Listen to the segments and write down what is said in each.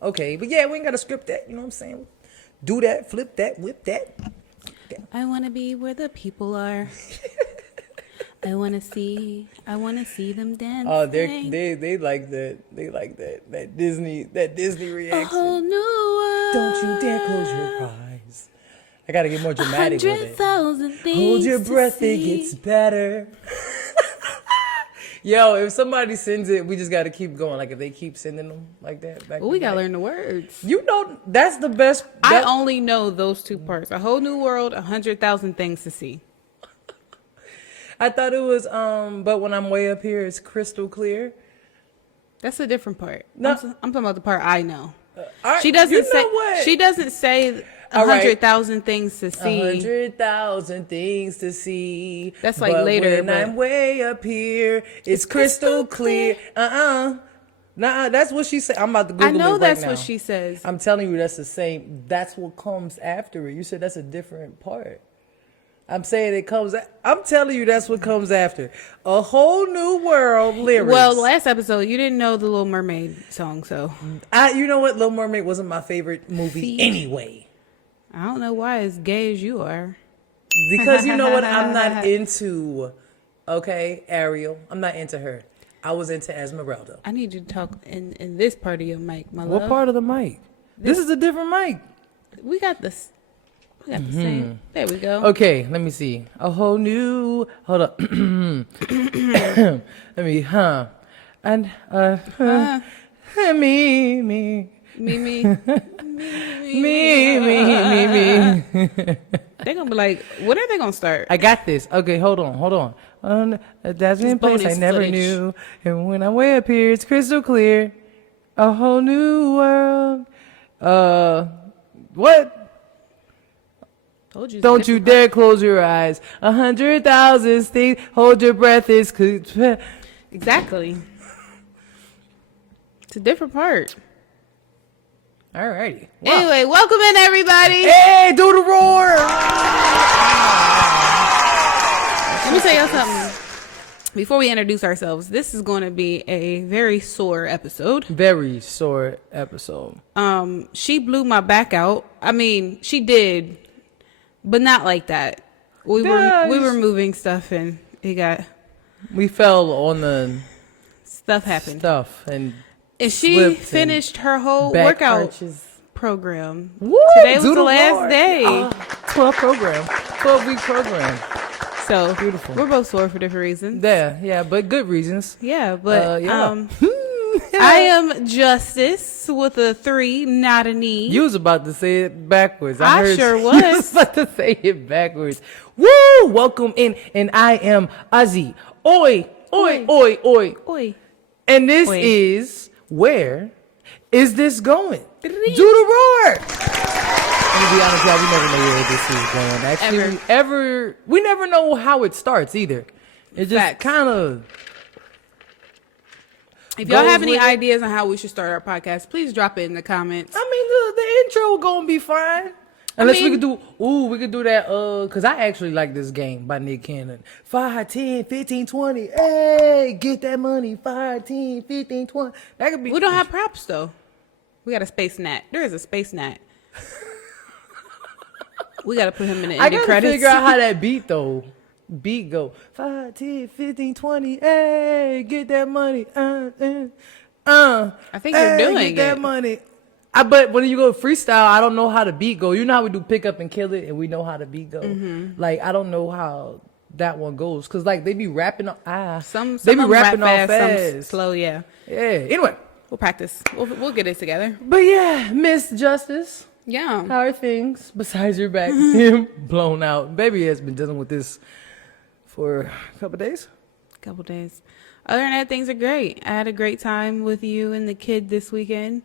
Okay, but yeah, we ain't got to script that. You know what I'm saying? Do that, flip that, whip that. I want to be where the people are. I want to see them dance. Oh, they like that. They like that Disney reaction. A whole new world. Don't you dare close your eyes. I gotta get more dramatic with it. 100,000 things. Hold your breath, to it see. gets better. Yo, if somebody sends it, we just gotta keep going. Like if they keep sending them like that. Well, we gotta learn the words. You know, that's the best. I only know those two parts. A whole new world, 100,000 things to see. I thought it was, but when I'm way up here, it's crystal clear. That's a different part. No. I'm talking about the part I know. She doesn't say. She doesn't say 100,000 things to see. 100,000 things to see. That's like but later. When I'm way up here, it's crystal clear. Nah, that's what she said. I'm about to Google it I know right that's now. what she says. I'm telling you, that's the same. That's what comes after it. You said that's a different part. I'm saying it comes. I'm telling you, that's what comes after. A whole new world lyrics. Well, last episode you didn't know the Little Mermaid song, so you know what? Little Mermaid wasn't my favorite movie anyway. I don't know why as gay as you are. Because you know what? I'm not into. Okay, Ariel. I'm not into her. I was into Esmeralda. I need you to talk in this part of your mic, my love. What part of the mic? This is a different mic. We got this. We got the same. There we go. Okay, let me see. A whole new. Hold up. Let me. And me. Me. They're gonna be like, when are they gonna start? I got this. Okay, hold on. That's in place I never footage. knew. And when I'm way up here, it's crystal clear. A whole new world. What? Told you. Don't you dare close your eyes. 100,000 things. Hold your breath. It's Exactly. It's a different part. Alrighty. Wow. Anyway, welcome in everybody. Hey, do the roar. Let me tell y'all something. Before we introduce ourselves, this is going to be a very sore episode. Very sore episode. She blew my back out. I mean, she did, but not like that. We were moving stuff and we fell on the stuff happened. and she finished her whole workout arches. program. Woo! Today was the last day. 12-week program. So Beautiful. We're both sore for different reasons. Yeah, but good reasons. Yeah, but yeah. I am Justice with a 3, not an E. You was about to say it backwards. I heard sure you was. about to say it backwards. Woo! Welcome in, and I am Ozzy. Oi. And this is Where Is This Going? Do the roar. To be honest, y'all, we never know where this is going. Actually, we never know how it starts either. It just kind of. If y'all have any ideas on how we should start our podcast, please drop it in the comments. I mean, the intro gonna be fine. Unless we could do that, because I actually like this game by Nick Cannon. 5, 10, 15, 20. Hey, get that money. 5, 10, 15, 20. That could be. We don't have props, though. We got a space gnat. There is a space gnat. We got to put him in the end credits. I got to figure out how that beat go. 5, 10, 15, 20. Hey, get that money. I think you're doing get that money. But when you go freestyle, I don't know how the beat go. You know how we do pick up and kill it, and we know how the beat go. Mm-hmm. Like, I don't know how that one goes, because like they be rapping. Some they be rapping all fast, fast. some slow. Yeah. Anyway, we'll practice. We'll get it together. But yeah, Miss Justice. Yeah. How are things besides your back him blown out? Baby has been dealing with this for a couple days. Other than that, things are great. I had a great time with you and the kid this weekend.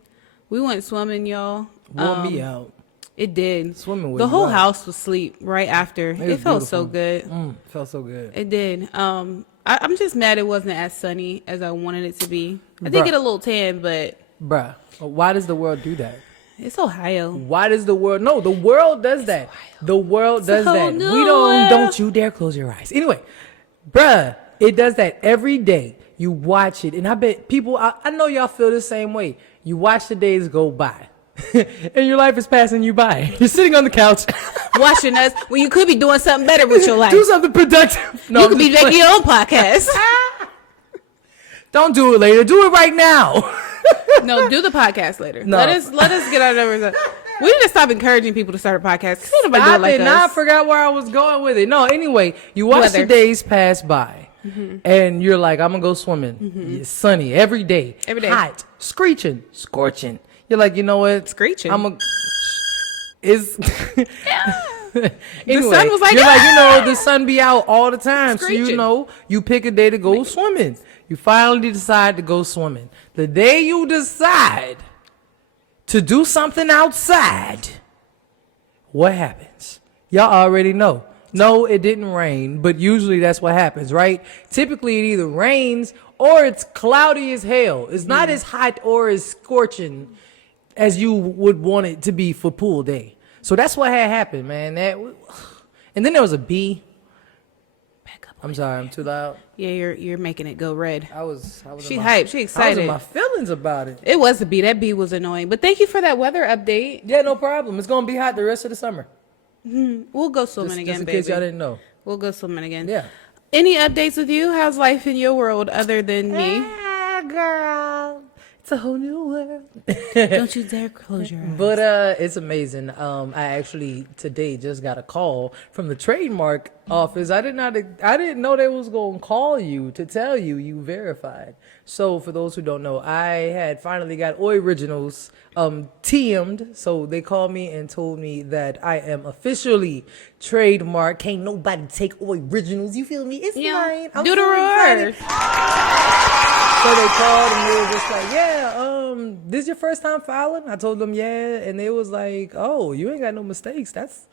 We went swimming, y'all. Wore me out. It did. Swimming with the whole you. house was asleep right after. It felt so good. Felt so good. It did. I'm just mad it wasn't as sunny as I wanted it to be. I did get a little tan, but bruh, why does the world do that? It's Ohio. Why does the world? No, the world does that. Ohio. The world does that. No We don't you dare close your eyes. Anyway, bruh, it does that every day. you watch it, and I bet people, I know y'all feel the same way. You watch the days go by, and your life is passing you by. You're sitting on the couch. Watching us when you could be doing something better with your life. Do something productive. No, you could be making your own podcast. Don't do it later. Do it right now. No, do the podcast later. No. Let us get our numbers. We need to stop encouraging people to start a podcast. Cause ain't nobody do it like us. I forgot where I was going with it. No, anyway, you watch the days pass by, and you're like, I'm gonna go swimming. It's sunny every day. Every day. Hot, screeching, scorching. You're like, you know what? Screeching. Is the anyway, sun was like, you're like, you know, the sun be out all the time. Screeching. So you know, you pick a day to go swimming. You finally decide to go swimming. The day you decide to do something outside, what happens? Y'all already know. No, it didn't rain, but usually that's what happens, right? Typically it either rains or it's cloudy as hell. It's not as hot or as scorching as you would want it to be for pool day. So that's what had happened, man. And then there was a bee. Back up. I'm sorry, I'm too loud. Yeah, you're making it go red. She hyped. She excited. I was in my feelings about it. It was a bee. That bee was annoying. But thank you for that weather update. Yeah, no problem. It's gonna be hot the rest of the summer. We'll go swimming again, just in baby. case y'all didn't know. We'll go swimming again. Yeah. Any updates with you? How's life in your world other than me? Girl, it's a whole new world. Don't you dare close your eyes. But it's amazing. I actually today just got a call from the trademark office. I didn't know they was gonna call you to tell you verified. So for those who don't know, I had finally got Oi Originals TM'd. So they called me and told me that I am officially trademark. Can't nobody take Oi Originals. You feel me? It's mine. I'm Do the so roar. excited. So they called and they were just like, yeah, this is your first time filing? I told them, yeah. And they was like, oh, you ain't got no mistakes. That's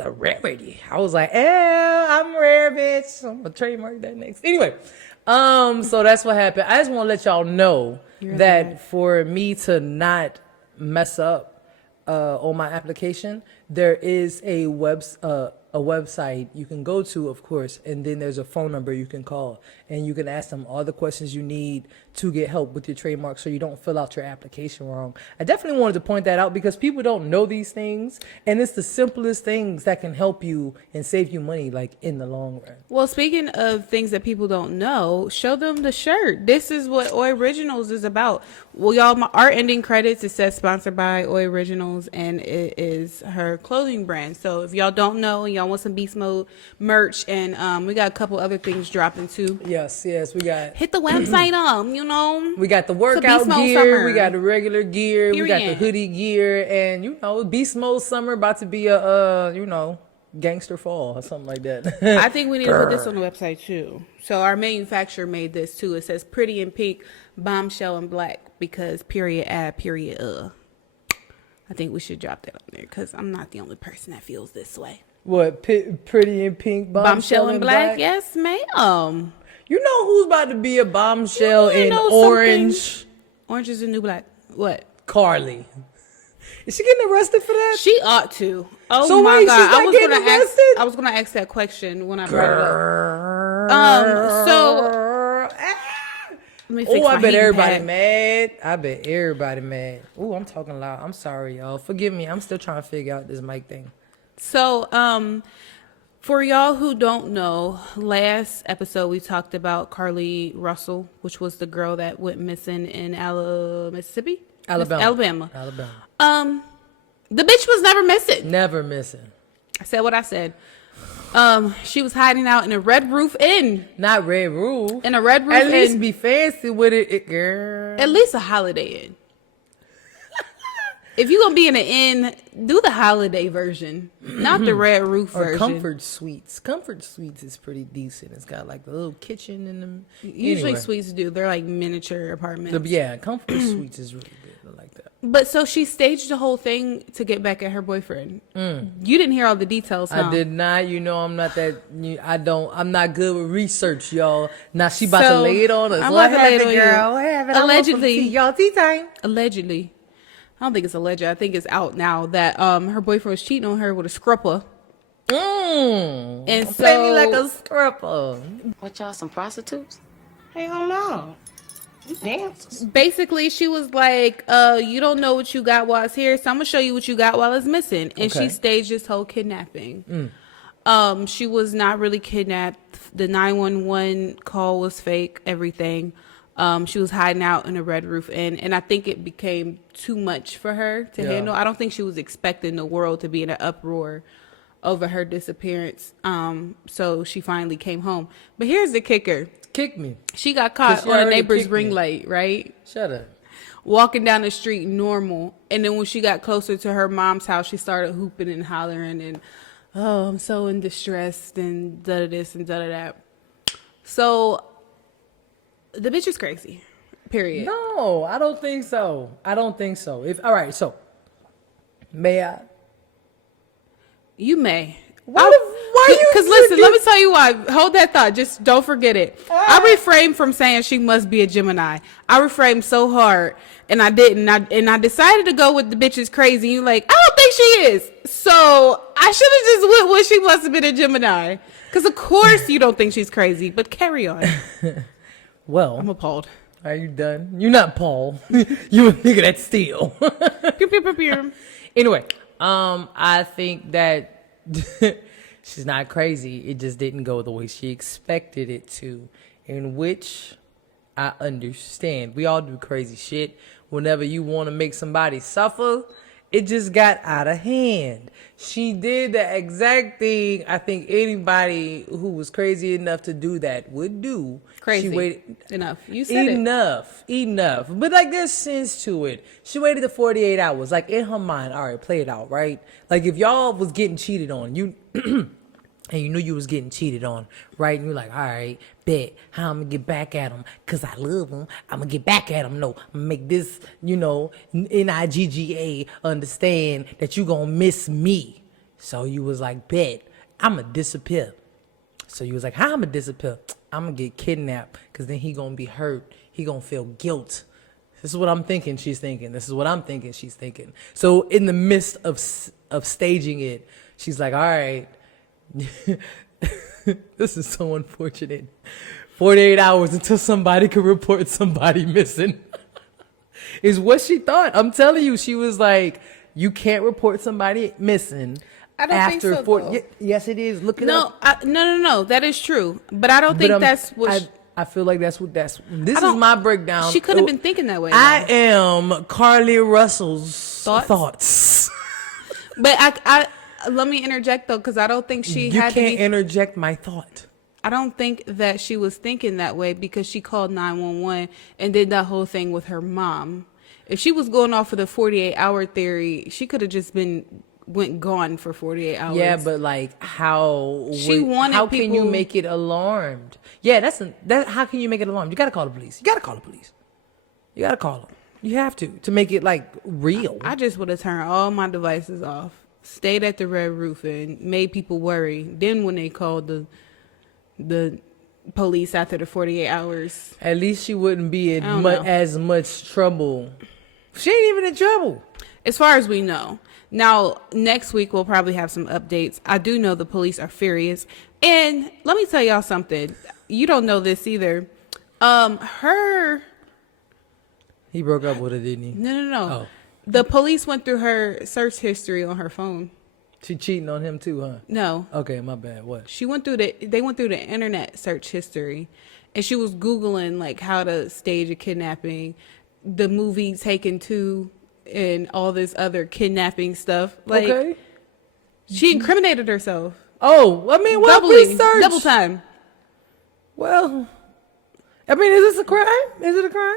a rarity. I was like, I'm rare, bitch. I'm gonna trademark that next. Anyway, so that's what happened. I just want to let y'all know that for me to not mess up on my application, there is a website you can go to, of course, and then there's a phone number you can call, and you can ask them all the questions you need to get help with your trademark so you don't fill out your application wrong. I definitely wanted to point that out because people don't know these things, and it's the simplest things that can help you and save you money, like in the long run. Well, speaking of things that people don't know, show them the shirt. This is what Oi Originals is about. Well, y'all, our ending credits, it says sponsored by Oi Originals, and it is her clothing brand. So if y'all don't know and y'all want some Beast Mode merch, and we got a couple other things dropping too. Yes, we got. Hit the website up, We got the workout gear, we got the regular gear, we got the hoodie gear, and Beast Mode summer about to be a gangster fall or something like that. I think we need to put this on the website too. So our manufacturer made this too. It says pretty in pink, bombshell in black, because period ad period I think we should drop that on there because I'm not the only person that feels this way. What, pretty in pink, bombshell in black? Yes, ma'am. You know who's about to be a bombshell in orange? Something? Orange is the new black. What? Carlee. Is she getting arrested for that? She ought to. Oh so my wait, God. She's not getting arrested? I was gonna ask that question when I brought it up. So let me fix my I bet everybody pad. mad. I bet everybody mad. Oh, I'm talking loud. I'm sorry, y'all. Forgive me. I'm still trying to figure out this mic thing. So, for y'all who don't know, last episode we talked about Carlee Russell, which was the girl that went missing in Mississippi? Alabama. The bitch was never missing. Never missing. I said what I said. She was hiding out in a Red Roof Inn. Not Red Roof. In a Red Roof Inn. At least be fancy with it, girl. At least a Holiday Inn. If you're going to be in an inn, do the holiday version, not the Red Roof or version. Comfort Suites. Comfort Suites is pretty decent. It's got like a little kitchen in them. Usually suites do. They're like miniature apartments. Comfort Suites is really good. I like that. But so she staged the whole thing to get back at her boyfriend. You didn't hear all the details, huh? I did not. I'm not that. I'm not good with research, y'all. Now she about to lay it on us. What happened, girl? Allegedly. Y'all tea time. Allegedly. I don't think it's alleged. I think it's out now that her boyfriend was cheating on her with a scrubber. And so play me like a scrubber. What y'all, some prostitutes? Hell no. You dancers. Basically, she was like, you don't know what you got while it's here, so I'm gonna show you what you got while it's missing. And Okay. she staged this whole kidnapping. She was not really kidnapped. The 911 call was fake, everything. She was hiding out in a Red Roof Inn, and I think it became too much for her to handle. I don't think she was expecting the world to be in an uproar over her disappearance. So she finally came home. But here's the kicker. Kick me. She got caught She on a already neighbor's kicked ring me. light, right? Shut up. Walking down the street normal. And then when she got closer to her mom's house, she started hooping and hollering and, oh, I'm so in distress and da this and da that. So the bitch is crazy. Period. No, I don't think so. I don't think so. All right, so may I? You may. Why you? Because listen, let me tell you why. Hold that thought. Just don't forget it. I refrained from saying she must be a Gemini. I reframed so hard, and I didn't. I decided to go with the bitch is crazy. You like, I don't think she is. So I should have just went with she must have been a Gemini. Because of course you don't think she's crazy. But carry on. Well, I'm appalled. are you done? You're not Paul. You a nigga that steal. Pew, pew, pew, pew. Anyway, I think that she's not crazy. It just didn't go the way she expected it to, in which I understand. We all do crazy shit. Whenever you want to make somebody suffer, it just got out of hand. She did the exact thing I think anybody who was crazy enough to do that would do. Crazy. She waited Enough. You said enough. But like, there's sense to it. She waited the 48 hours. Like, in her mind, all right, play it out, right? Like, if y'all was getting cheated on, you and you knew you was getting cheated on, right? And you're like, all right, bet how I'm gonna get back at him, cause I love him. I'm gonna get back at him. No, I'm gonna make this, NIGGA understand that you gonna miss me. So you was like, bet I'm gonna disappear. So you was like, how I'm gonna disappear? I'm gonna get kidnapped, cause then he gonna be hurt. He gonna feel guilt. This is what I'm thinking she's thinking. This is what I'm thinking she's thinking. So in the midst of staging it, she's like, all right, this is so unfortunate. 48 hours until somebody could report somebody missing is what she thought. I'm telling you, she was like, you can't report somebody missing. I don't think so, though. Yes, it is. Look it up. No. That is true. But I don't think that's what... I feel like this is my breakdown. She could have been thinking that way. I am Carlee Russell's thoughts. But I let me interject though, because I don't think she you had to be... can't interject my thought. I don't think that she was thinking that way because she called 911 and did that whole thing with her mom. If she was going off of the 48-hour theory, she could have just went gone for 48 hours. Yeah, but like how people... can you make it alarmed? Yeah, how can you make it alarmed? You gotta call the police. You gotta call them. You have to make it like real. I just would have turned all my devices off, stayed at the Red Roof and made people worry. Then when they called the police after the 48 hours, at least she wouldn't be in as much trouble. She ain't even in trouble. As far as we know. Now, next week, we'll probably have some updates. I do know the police are furious. And let me tell y'all something. You don't know this either. He broke up with her, didn't he? No. Oh. The police went through her search history on her phone. She cheating on him too, huh? No. Okay, my bad. What? They went through the internet search history. And she was Googling, like, how to stage a kidnapping, the movie Taken 2, and all this other kidnapping stuff. Like, okay. She incriminated herself. Oh, I mean, what research? Double time. Well, I mean, is this a crime? Is it a crime?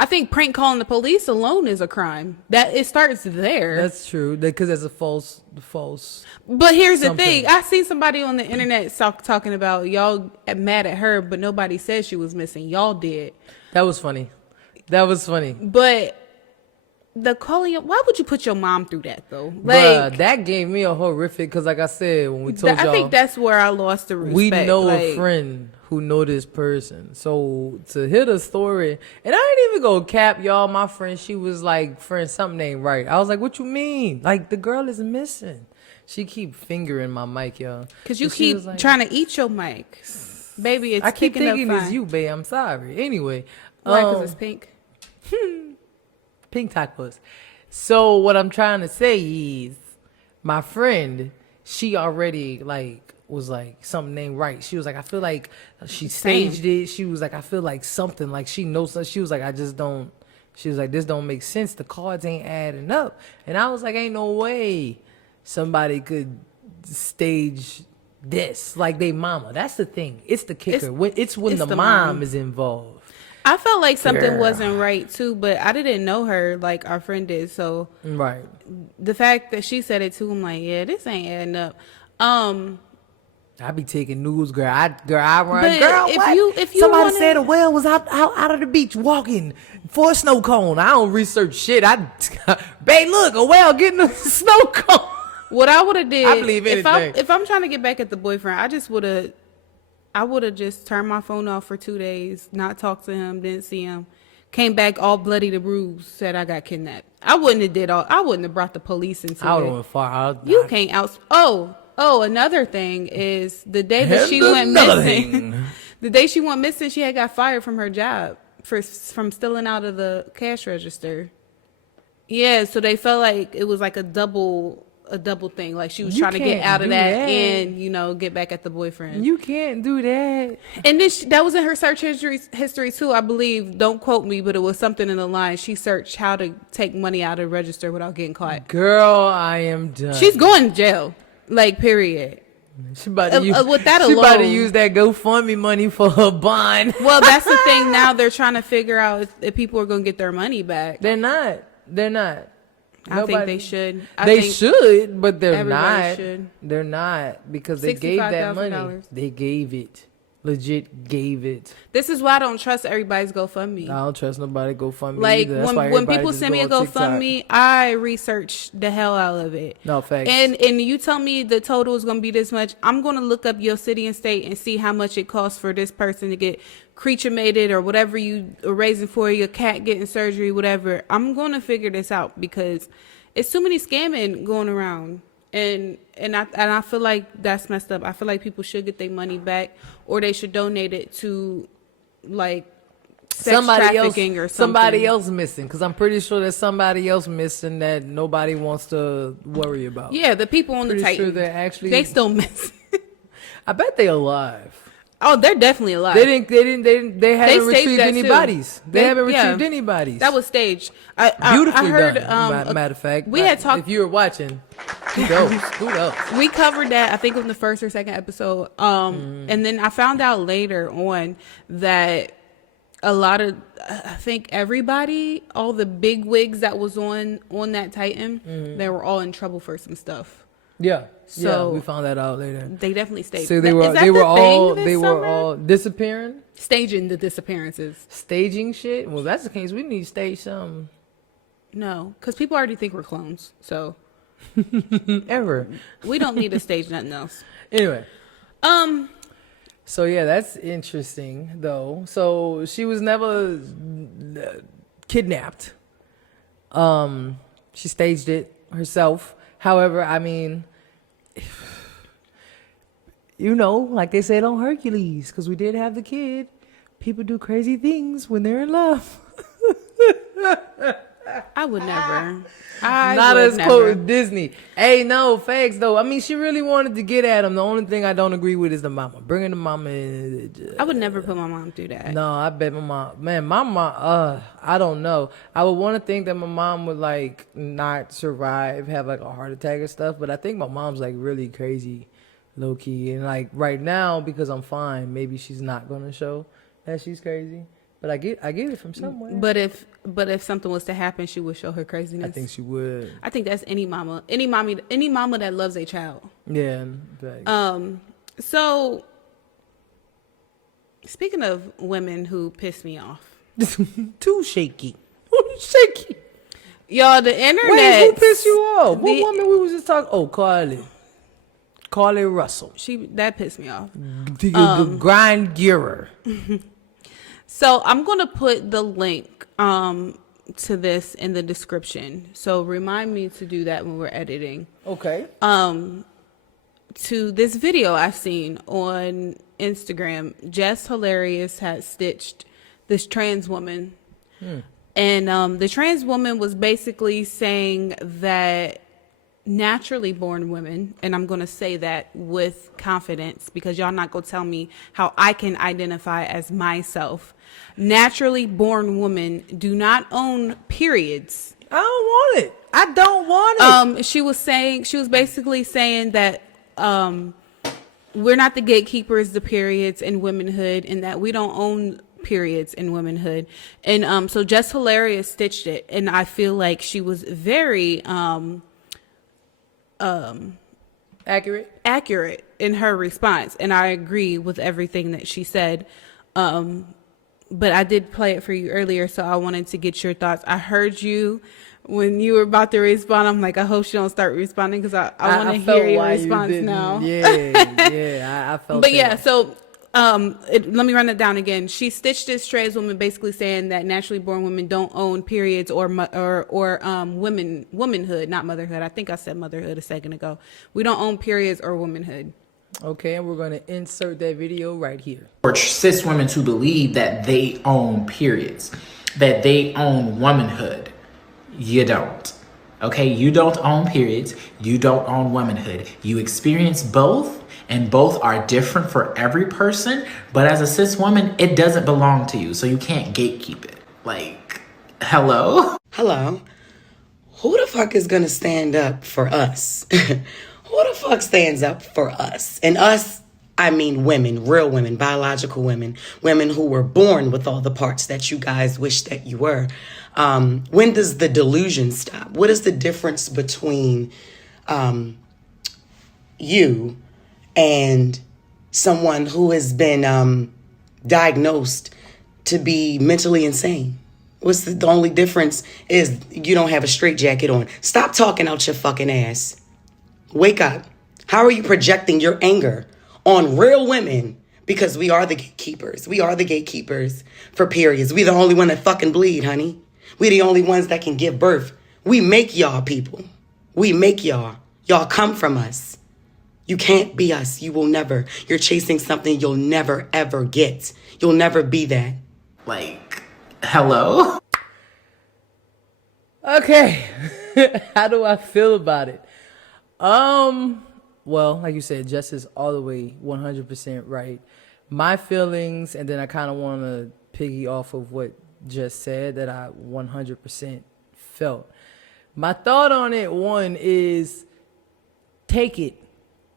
I think prank calling the police alone is a crime. That it starts there. That's true, because there's a false. But here's something. The thing: I seen somebody on the internet talking about y'all mad at her, but nobody said she was missing. Y'all did. That was funny. But the calling, why would you put your mom through that though? Like, bruh, that gave me a horrific. Because like I said, when we told y'all, I think that's where I lost the respect. We know a friend who know this person, so to hear the story, and I ain't even go cap y'all. My friend, she was like, friend, something ain't right. I was like, what you mean? Like, the girl is missing. She keep fingering my mic, y'all. Because you keep trying to eat your mic. Baby, it's I keep picking thinking up it's fine. you, babe. I'm sorry. Anyway, Why? Because it's pink. pink tacos. So what I'm trying to say is, my friend, she already like was like something ain't right. She was like, I feel like she Same. staged it. She was like, I feel like something like she knows. She was like, I just don't. She was like, this don't make sense. The cards ain't adding up. And I was like, ain't no way somebody could stage this like they mama. That's the thing. It's the kicker. It's when it's the the mom mom. is involved. I felt like something Girl. wasn't right too, but I didn't know her like our friend did. So Right. the fact that she said it too, I'm like, yeah, this ain't adding up. I be taking news, girl. I run. But Girl, if what? you Somebody wanna- said a whale was out of the beach walking for a snow cone. I don't research shit. Babe, look, a whale getting a snow cone. What I would have did, I believe anything. if I'm trying to get back at the boyfriend, I would have just turned my phone off for 2 days, not talked to him, didn't see him, came back all bloody to bruised, said I got kidnapped. I wouldn't have brought the police into I would it. have went far. You can't out. Oh, another thing is the day that she And went another missing. thing. The day she went missing, she had got fired from her job from stealing out of the cash register. Yeah, so they felt like it was like a double thing. Like she was You trying to get can't out of do that, that. and get back at the boyfriend. You can't do that. And then that was in her search history too, I believe. Don't quote me, but it was something in the line. She searched how to take money out of register without getting caught. Girl, I am done. She's going to jail. Like, period. She about to use, with that she about to alone- use that GoFundMe money for her bond. Well, that's the thing. Now they're trying to figure out if people are going to get their money back. They're not. I think they should. They should, but they're everybody not. should. They're not because they gave that money. $65,000. They gave it. Legit gave it. This is why I don't trust everybody's GoFundMe. I don't trust nobody GoFundMe Like either. That's why when everybody people just send me a go on TikTok. GoFundMe, I research the hell out of it. No, facts. And you tell me the total is going to be this much. I'm going to look up your city and state and see how much it costs for this person to get cremated or whatever you are raising for, your cat getting surgery, whatever. I'm going to figure this out because it's too many scamming going around. And I feel like that's messed up. I feel like people should get their money back, or they should donate it to like sex trafficking or something. Somebody else missing, because I'm pretty sure there's somebody else missing that nobody wants to worry about. Yeah, the people on the Pretty sure Titan, they still missing. I bet they're alive. Oh, they're definitely alive. They haven't staged retrieved that any too. bodies. They haven't yeah. retrieved any bodies. That was staged. Beautifully I heard, done. Matter of fact, we had talked. If you were watching, kudos. We covered that, I think, in the first or second episode. And then I found out later on that a lot of, I think everybody, all the big wigs that was on that Titan, they were all in trouble for some stuff. Yeah. So we found that out later. They definitely staged. So they were all disappearing, staging the disappearances. staging shit. Well, if that's the case, we need to stage something. No, because people already think we're clones, so Ever. we don't need to stage nothing else. Anyway. So yeah, that's interesting though. So she was never kidnapped. She staged it herself. However, I mean, like they said on Hercules, because we did have the kid. People do crazy things when they're in love. I would never. Not as quote with Disney. Hey, no, facts though. I mean, she really wanted to get at him. The only thing I don't agree with is the mama. Bringing the mama in. I would never put my mom through that. No, I bet my mom, I don't know. I would want to think that my mom would like not survive, have like a heart attack or stuff. But I think my mom's like really crazy, low key. And like right now, because I'm fine, maybe she's not going to show that she's crazy. But I get it from somewhere. But if something was to happen, she would show her craziness. I think she would. I think that's any mama that loves a child. Yeah. Right. So speaking of women who piss me off, Too shaky. Shaky. y'all, the internet. Wait, who pissed you off? What woman we was just talking? Oh, Carlee Russell. That pissed me off. The grind gearer. So I'm gonna put the link to this in the description. So remind me to do that when we're editing. Okay. to this video I seen on Instagram. Jess Hilarious had stitched this trans woman. And the trans woman was basically saying that naturally born women, and I'm going to say that with confidence because y'all not going to tell me how I can identify as myself. Naturally born women do not own periods. I don't want it. I don't want it. She was basically saying that we're not the gatekeepers, the periods in womanhood, and that we don't own periods in womanhood. And so Jess Hilarious stitched it, and I feel like she was very accurate in her response, and I agree with everything that she said. But I did play it for you earlier, so I wanted to get your thoughts. I heard you when you were about to respond. I'm like, I hope she don't start responding because I want to hear your response now. Yeah, I felt. But yeah, so let me run it down again. She stitched this trans woman basically saying that naturally born women don't own periods or womanhood, not motherhood. I think I said motherhood a second ago. We don't own periods or womanhood. Okay, and we're going to insert that video right here. For cis women to believe that they own periods, that they own womanhood. You don't. Okay, you don't own periods. You don't own womanhood. You experience both, and both are different for every person. But as a cis woman, it doesn't belong to you, so you can't gatekeep it. Like, hello? Hello. Who the fuck is gonna stand up for us? Who the fuck stands up for us? And us, I mean women, real women, biological women, women who were born with all the parts that you guys wish that you were. When does the delusion stop? What is the difference between you and someone who has been diagnosed to be mentally insane? What's the only difference is you don't have a straitjacket on. Stop talking out your fucking ass. Wake up. How are you projecting your anger on real women? Because we are the gatekeepers. We are the gatekeepers for periods. We the only one that fucking bleed, honey. We the only ones that can give birth. We make y'all people. We make y'all. Y'all come from us. You can't be us. You will never. You're chasing something you'll never, ever get. You'll never be that. Like, hello? Okay. How do I feel about it? Well, like you said, Jess is all the way 100% right. My feelings, and then I kind of want to piggy off of what Jess said that I 100% felt. My thought on it, one, is take it.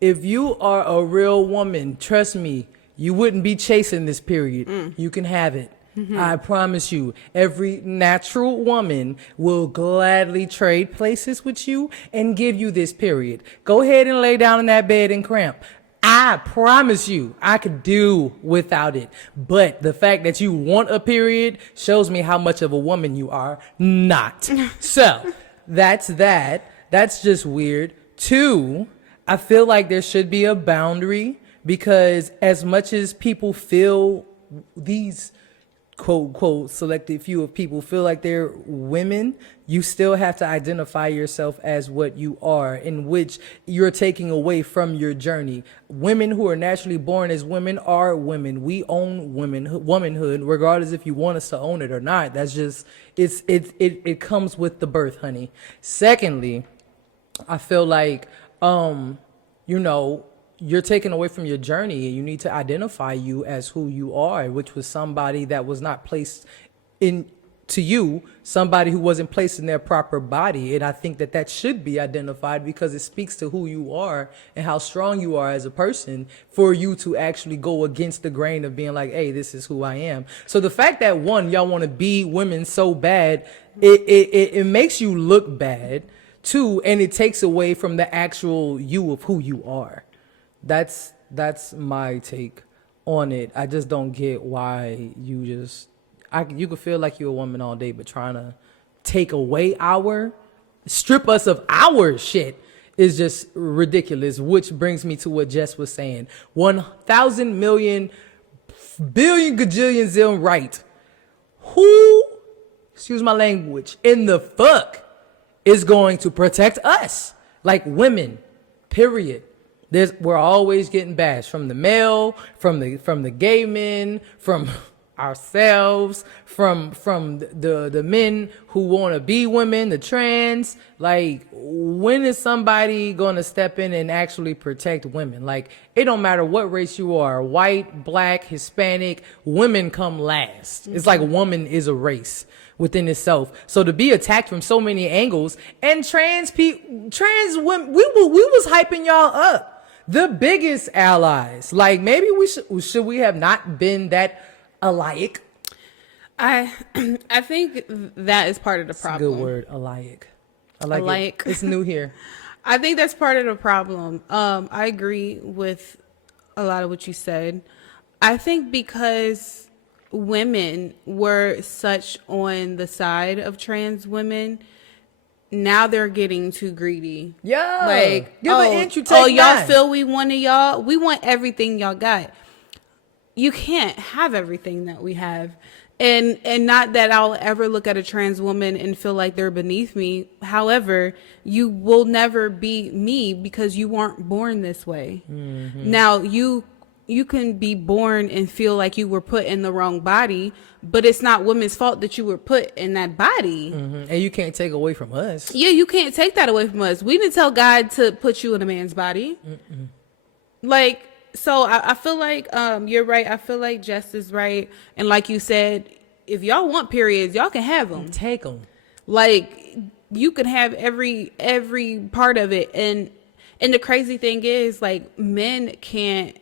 If you are a real woman, trust me, you wouldn't be chasing this period. You can have it. I promise you, every natural woman will gladly trade places with you and give you this period. Go ahead and lay down in that bed and cramp. I promise you, I could do without it. But the fact that you want a period shows me how much of a woman you are not. So, that's that. That's just weird. Two, I feel like there should be a boundary because as much as people feel these quote unquote selected few of people feel like they're women, you still have to identify yourself as what you are, in which you're taking away from your journey. Women who are naturally born as women are women. We own womanhood, regardless if you want us to own it or not. That's just it comes with the birth, honey. Secondly, I feel like you're taken away from your journey and you need to identify you as who you are, which was somebody that was not placed to you, somebody who wasn't placed in their proper body. And I think that should be identified because it speaks to who you are and how strong you are as a person for you to actually go against the grain of being like, hey, this is who I am. So the fact that one, y'all want to be women so bad, it makes you look bad. Two, and it takes away from the actual you of who you are. That's my take on it. I just don't get why you could feel like you're a woman all day, but trying to take away strip us of our shit is just ridiculous, which brings me to what Jess was saying. 1,000 million billion gajillion zillion right. Who, excuse my language, in the fuck is going to protect us? Like women, period. We're always getting bashed from the male, from the gay men, from ourselves, from the men who want to be women, the trans. Like, when is somebody going to step in and actually protect women? Like, it don't matter what race you are, white, black, Hispanic, women come last. It's like woman is a race within itself. So to be attacked from so many angles, and trans women, we was hyping y'all up, the biggest allies. Like, maybe should we have not been that alike? I think that is part of the problem. Good word, alike. I like Alike. it. It's new here. I think that's part of the problem. I agree with a lot of what you said. I think because women were such on the side of trans women, now they're getting too greedy. Yeah. Like, give an inch, you take y'all nine. feel we wanted y'all. We want everything y'all got. You can't have everything that we have. And not that I'll ever look at a trans woman and feel like they're beneath me. However, you will never be me because you weren't born this way. Mm-hmm. Now, you can be born and feel like you were put in the wrong body, but it's not women's fault that you were put in that body. Mm-hmm. And you can't take away from us. Yeah, you can't take that away from us. We didn't tell God to put you in a man's body. Mm-mm. Like, so I feel like you're right. I feel like Jess is right. And like you said, if y'all want periods, y'all can have them. Take them. Like, you can have every part of it. And the crazy thing is, like, men can't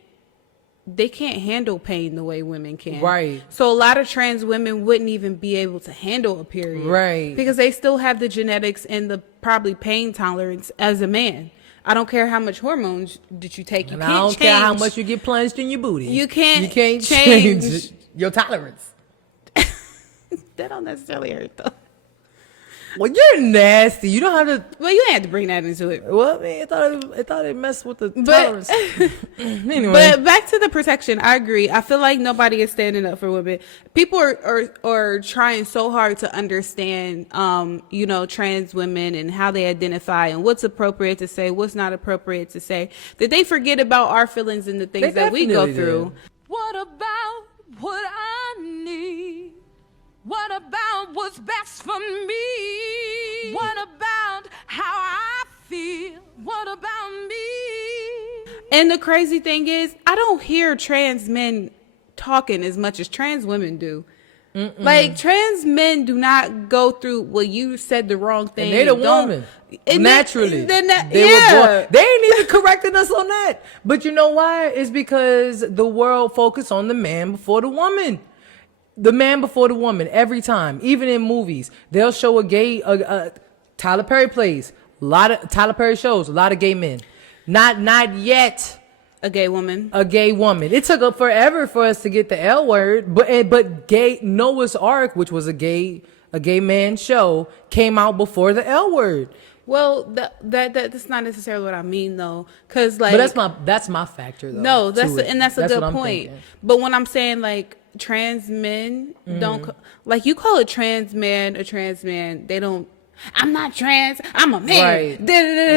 handle pain the way women can. Right. So a lot of trans women wouldn't even be able to handle a period. Right. Because they still have the genetics and the probably pain tolerance as a man. I don't care how much hormones that you take. I don't care how much you get plunged in your booty. You can't change your tolerance. That don't necessarily hurt though. Well, you're nasty. You don't have to. Well, you had to bring that into it. Well, I mean, I thought it messed with the tolerance. Anyway. But back to the protection, I agree. I feel like nobody is standing up for women. People are trying so hard to understand, trans women and how they identify and what's appropriate to say, what's not appropriate to say, that they forget about our feelings and the things that we go through. What about what I need? What about what's best for me? What about how I feel? What about me? And the crazy thing is, I don't hear trans men talking as much as trans women do. Mm-mm. Like, trans men do not go through, well, you said the wrong thing. And they the woman. Naturally. They were born. They ain't even correcting us on that. But you know why? It's because the world focused on the man before the woman. The man before the woman every time. Even in movies, they'll show a gay. Tyler Perry plays a lot of Tyler Perry shows a lot of gay men. Not yet a gay woman. A gay woman. It took up forever for us to get the L word. But gay Noah's Ark, which was a gay man show, came out before the L word. Well, that's not necessarily what I mean though, because like. But that's my factor though. No, that's a good point. Thinking. But when I'm saying like. Trans men don't like you call a trans man, they don't. I'm not trans. I'm a man.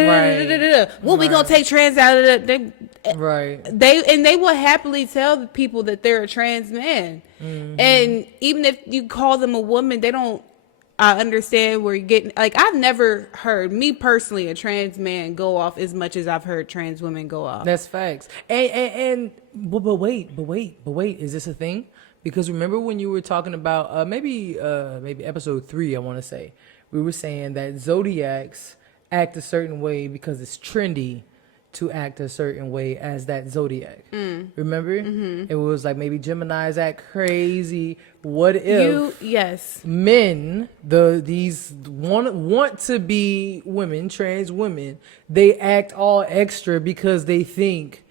Right. What we gonna take trans out of the? Right. They will happily tell people that they're a trans man, and even if you call them a woman, they don't. I understand where you're getting. Like, I've never heard me personally a trans man go off as much as I've heard trans women go off. That's facts. But wait. Is this a thing? Because remember when you were talking about maybe episode 3, I want to say, we were saying that zodiacs act a certain way because it's trendy to act a certain way as that zodiac. Remember? Mm-hmm. It was like maybe Geminis act crazy. What if men, these want to be women, trans women, they act all extra because they think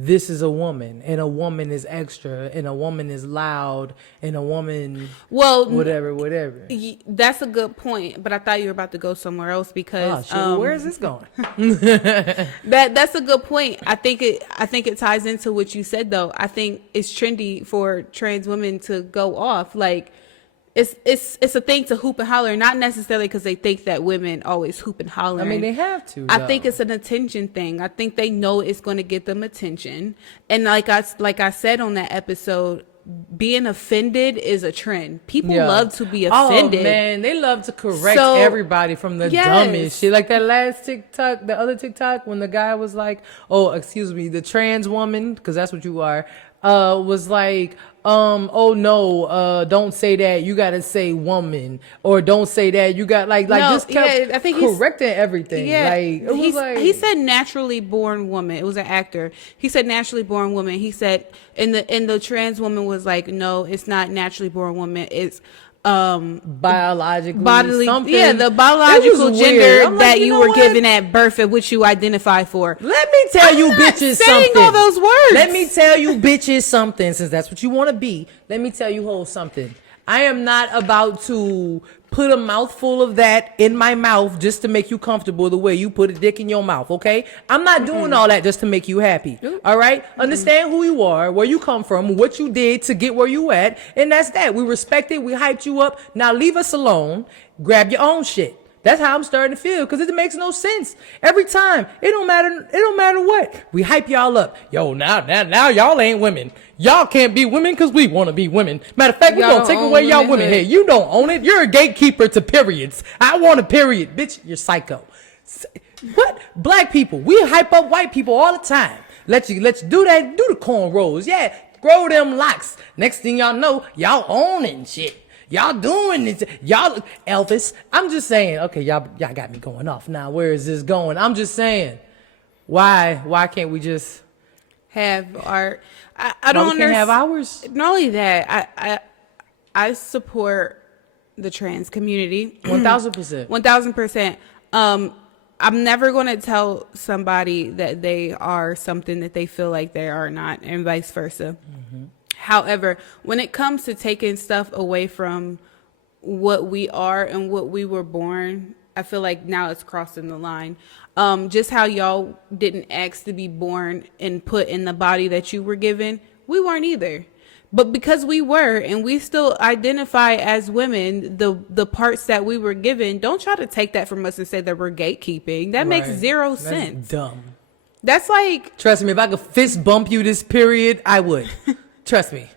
this is a woman, and a woman is extra, and a woman is loud, and a woman, whatever. That's a good point, but I thought you were about to go somewhere else because where is this going? That's a good point. I think it ties into what you said though. I think it's trendy for trans women to go off. Like, it's a thing to hoop and holler, not necessarily because they think that women always hoop and holler. I mean, they have to. I though. think it's an attention thing. I think they know it's going to get them attention. And like I said on that episode, being offended is a trend. People love to be offended. Oh man, they love to correct So, everybody from the yes. dumbest shit. Like that last TikTok, the other TikTok, when the guy was like, "Oh, excuse me," the trans woman, because that's what you are, was like, "Oh no, don't say that. You gotta say woman, or don't say that. You got like No, just kept yeah, I think he's- correcting everything. Yeah, like it was like he said naturally born woman. It was an actor. He said naturally born woman. He said, and the trans woman was like, no, it's not naturally born woman. It's biologically bodily, something. yeah, the It biological was gender weird. I'm like, that you you know were what? given at birth, and which you identify for. Let me tell you I'm not bitches saying something. all those words. Let me tell you bitches something, since that's what you want to be. Let me tell you whole something. I am not about to put a mouthful of that in my mouth just to make you comfortable the way you put a dick in your mouth, okay? I'm not doing all that just to make you happy, all right? Understand who you are, where you come from, what you did to get where you at, and that's that. We respect it. We hyped you up. Now leave us alone. Grab your own shit. That's how I'm starting to feel, because it makes no sense. Every time, it don't matter what. We hype y'all up. Yo, now y'all ain't women. Y'all can't be women because we want to be women. Matter of fact, we're Y'all going to take don't away own y'all women. womanhood. Hey, you don't own it. You're a gatekeeper to periods. I want a period. Bitch, you're psycho. What? Black people, we hype up white people all the time. Let you do that. Do the cornrows. Yeah, grow them locks. Next thing y'all know, y'all owning shit. Y'all doing this. Y'all, Elvis. I'm just saying. Okay, y'all got me going off now. Where is this going? I'm just saying. Why can't we just Have art. I why don't we can't have understand. ours? Not only that, I support the trans community 1000%. 1000%. I'm never going to tell somebody that they are something that they feel like they are not, and vice versa. However, when it comes to taking stuff away from what we are and what we were born, I feel like now it's crossing the line. Just how y'all didn't ask to be born and put in the body that you were given, we weren't either. But because we were, and we still identify as women, the parts that we were given, don't try to take that from us and say that we're gatekeeping. That makes Right. zero That's sense. dumb. That's like Trust me, if I could fist bump you this period, I would. Trust me.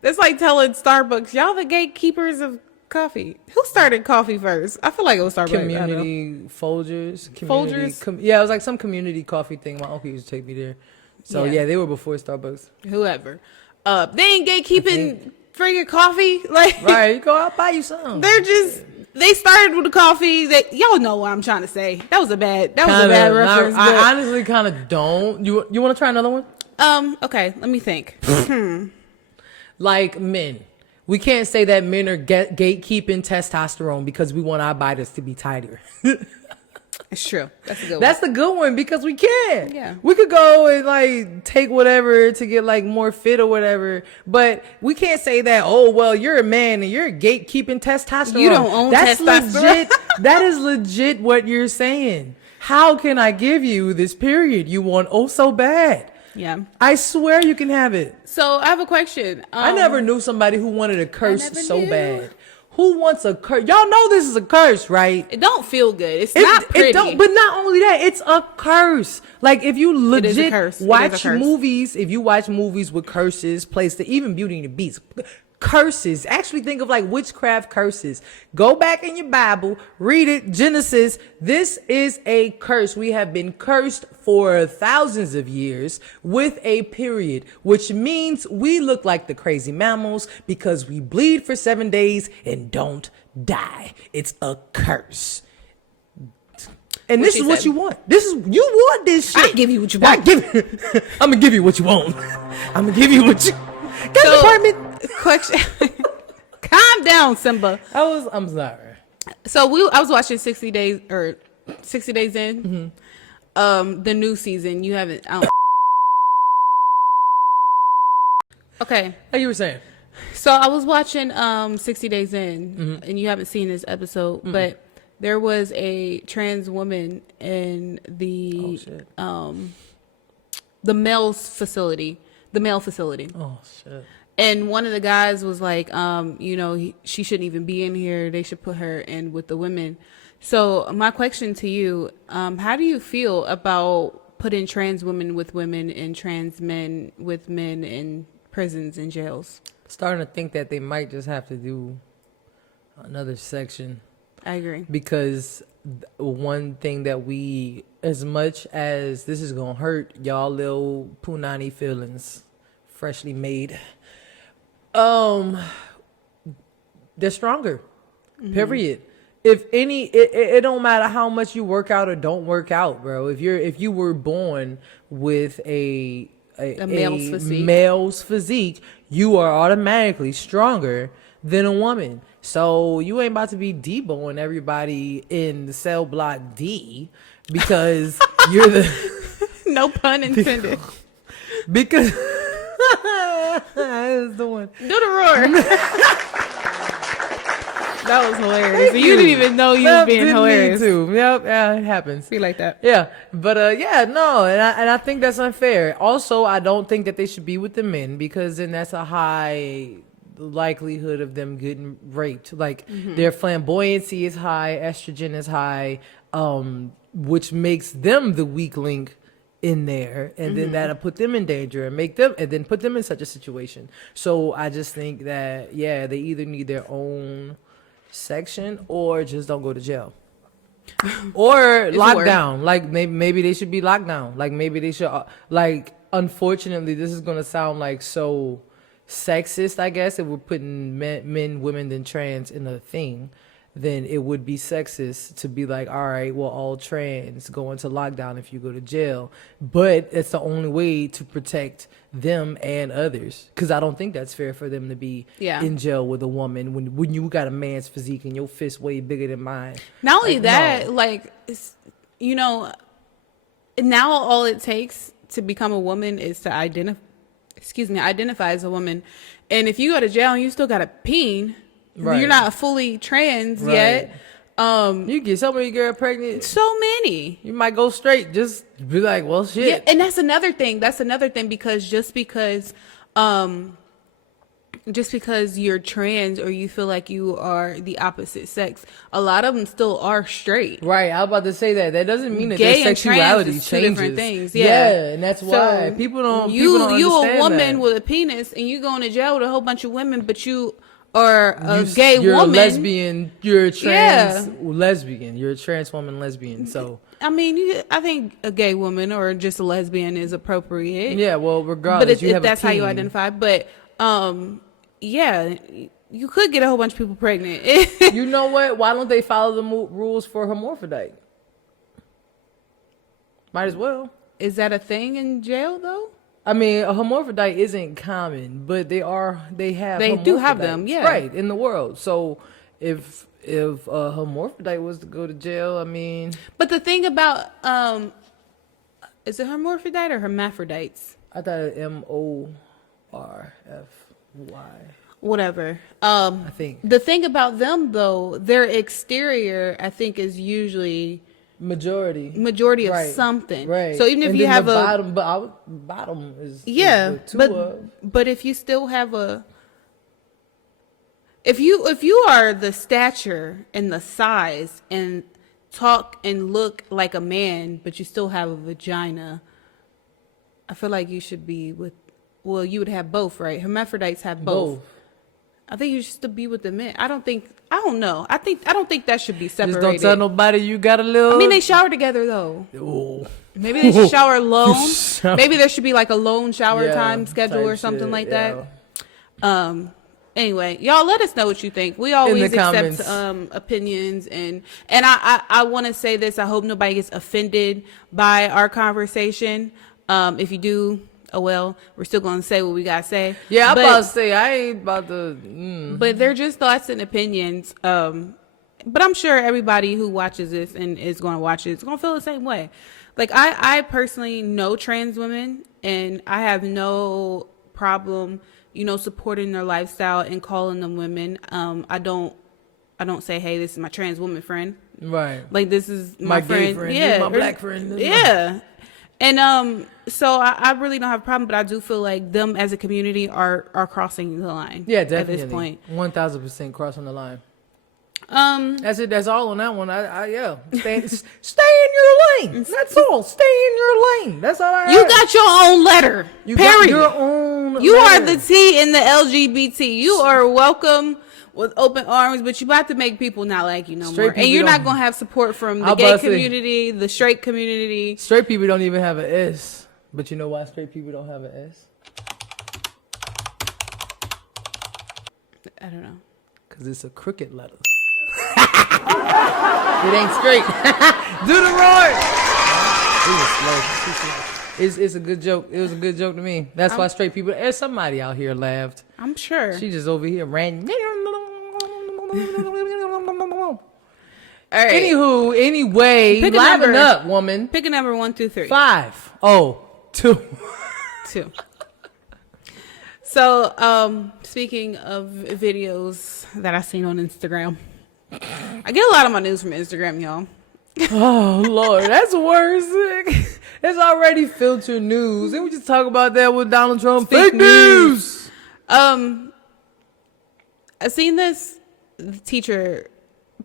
That's like telling Starbucks, y'all the gatekeepers of coffee. Who started coffee first? I feel like it was Starbucks. Community Folgers. Folgers? Yeah, it was like some community coffee thing. My uncle used to take me there. So Yeah. yeah, they were before Starbucks. Whoever. They ain't gatekeeping friggin' coffee. Like, Right, you go out buy you some. they started with the coffee. Y'all know what I'm trying to say. That was a bad reference. I honestly kind of don't. You want to try another one? Okay, let me think. Like men. We can't say that men are gatekeeping testosterone because we want our bodies to be tighter. It's true. That's a good one. That's the good one because we can. Yeah. We could go and like take whatever to get like more fit or whatever, but we can't say that, oh, well, you're a man and you're gatekeeping testosterone. You don't own That's testosterone. legit. That is legit what you're saying. How can I give you this period you want oh so bad? Yeah. I swear you can have it. So I have a question. I never knew somebody who wanted a curse never so knew. bad. Who wants a curse? Y'all know this is a curse, right? It don't feel good. It's not pretty. It don't, but not only that, it's a curse. Like if you is a legit curse. It is a watch curse. movies, if you watch movies with curses placed, even Beauty and the Beast, curses. Actually think of like witchcraft curses. Go back in your Bible, read it, Genesis. This is a curse. We have been cursed for thousands of years with a period, which means we look like the crazy mammals because we bleed for 7 days and don't die. It's a curse. And this she is what said. you want. You want this shit. I give you what you want. I'm gonna give you what you want. I'm gonna give you what you. Got So- department. Question. Calm down, Simba. I'm sorry. So I was watching 60 Days in. The new season. You haven't. I don't. Okay. How you were saying? So I was watching 60 Days In, and you haven't seen this episode, but there was a trans woman in the the male facility. Oh shit. And one of the guys was like, she shouldn't even be in here. They should put her in with the women. So my question to you, how do you feel about putting trans women with women and trans men with men in prisons and jails? Starting to think that they might just have to do another section. I agree. Because one thing that we, as much as this is going to hurt y'all little punani feelings, freshly made, they're stronger. Period. If any, it don't matter how much you work out or don't work out, bro. If you were born with a male's physique, you are automatically stronger than a woman. So you ain't about to be deboing everybody in the cell block D because you're the no pun intended. Because that is the one. Do the roar. That was hilarious. So you didn't even know you was being hilarious. Too. Yep, yeah, it happens. Be like that. Yeah, but yeah, no, and I think that's unfair. Also, I don't think that they should be with the men because then that's a high likelihood of them getting raped. Like their flamboyancy is high, estrogen is high, which makes them the weak link in there, and then that'll put them in danger and then put them in such a situation. So I just think that they either need their own section or just don't go to jail or lockdown. Like maybe they should be locked down. Like maybe they should unfortunately this is gonna sound like so sexist, I guess, if we're putting men, women, and trans in a thing, then it would be sexist to be like, all right, well, all trans go into lockdown if you go to jail. But it's the only way to protect them and others. Because I don't think that's fair for them to be in jail with a woman when you got a man's physique and your fist way bigger than mine. Not only that, now all it takes to become a woman is to identify as a woman. And if you go to jail and you still got a peen, you're not fully trans yet. You get so many girls pregnant. So many. You might go straight. Just be like, well, shit. Yeah, and that's another thing. Because just because you're trans or you feel like you are the opposite sex, a lot of them still are straight. Right. I was about to say that. That doesn't mean that gay their sexuality and trans is changes. Two different things. Yeah, and that's why people don't. You understand a woman that. with a penis and you going to jail with a whole bunch of women, but you are a gay you're woman. You're a lesbian. You're a trans lesbian. You're a trans woman lesbian. So I mean, I think a gay woman or just a lesbian is appropriate. Yeah. Well, regardless, but if that's how you identify. But you could get a whole bunch of people pregnant. You know what? Why don't they follow the rules for hermaphrodite? Might as well. Is that a thing in jail though? I mean, a hermaphrodite isn't common, but they do have them, right, in the world. So if a hermaphrodite was to go to jail, I mean. But the thing about is it hermaphrodite or hermaphrodites? I thought it MORFY. Whatever. I think the thing about them though, their exterior, I think, is usually majority of something. Right. So even if you have bottom is but if you still have if you are the stature and the size and talk and look like a man, but you still have a vagina, I feel like you should be with. Well, you would have both, right? Hermaphrodites have both. I think you should still be with the men. I don't know. I don't think that should be separated. Just don't tell nobody you got a little. I mean, they shower together though. Ooh. Maybe they should shower alone. Maybe there should be like a lone shower time schedule or something like that. Anyway, y'all let us know what you think. We always accept opinions and I want to say this. I hope nobody gets offended by our conversation. If you do, oh well, we're still gonna say what we gotta say. Yeah, I'm about to say I ain't about to. But they're just thoughts and opinions. But I'm sure everybody who watches this and is going to watch it is going to feel the same way. Like I personally know trans women, and I have no problem, supporting their lifestyle and calling them women. I don't say, hey, this is my trans woman friend. Right. Like this is my friend. Gay friend. Yeah. This is my black friend. Yeah. And so I really don't have a problem, but I do feel like them as a community are crossing the line. Yeah, definitely. At this point, 1000% crossing the line. That's it. That's all on that one. Yeah. Stay in your lane. That's all. Stay in your lane. That's all I. You got your own letter. You period. got your own. You letter. are the T in the LGBT. You are welcome with open arms, but you about to make people not like you no more, and you're not gonna have support from the gay community, the straight community. Straight people don't even have an S, but you know why straight people don't have an S? I don't know. Because it's a crooked letter. It ain't straight. Do the roar. It was slow. It's a good joke. It was a good joke to me. That's why straight people. There's somebody out here laughed. I'm sure. She just over here ran. All right. Anywho, anyway, Pick a liven number. up, woman. Pick a number 1, 2, 3. 5. Oh, 2. 2. So, speaking of videos that I seen on Instagram, I get a lot of my news from Instagram, y'all. Oh Lord, that's worse. It's already filtered news. Didn't we just talk about that with Donald Trump? Fake news. I seen this teacher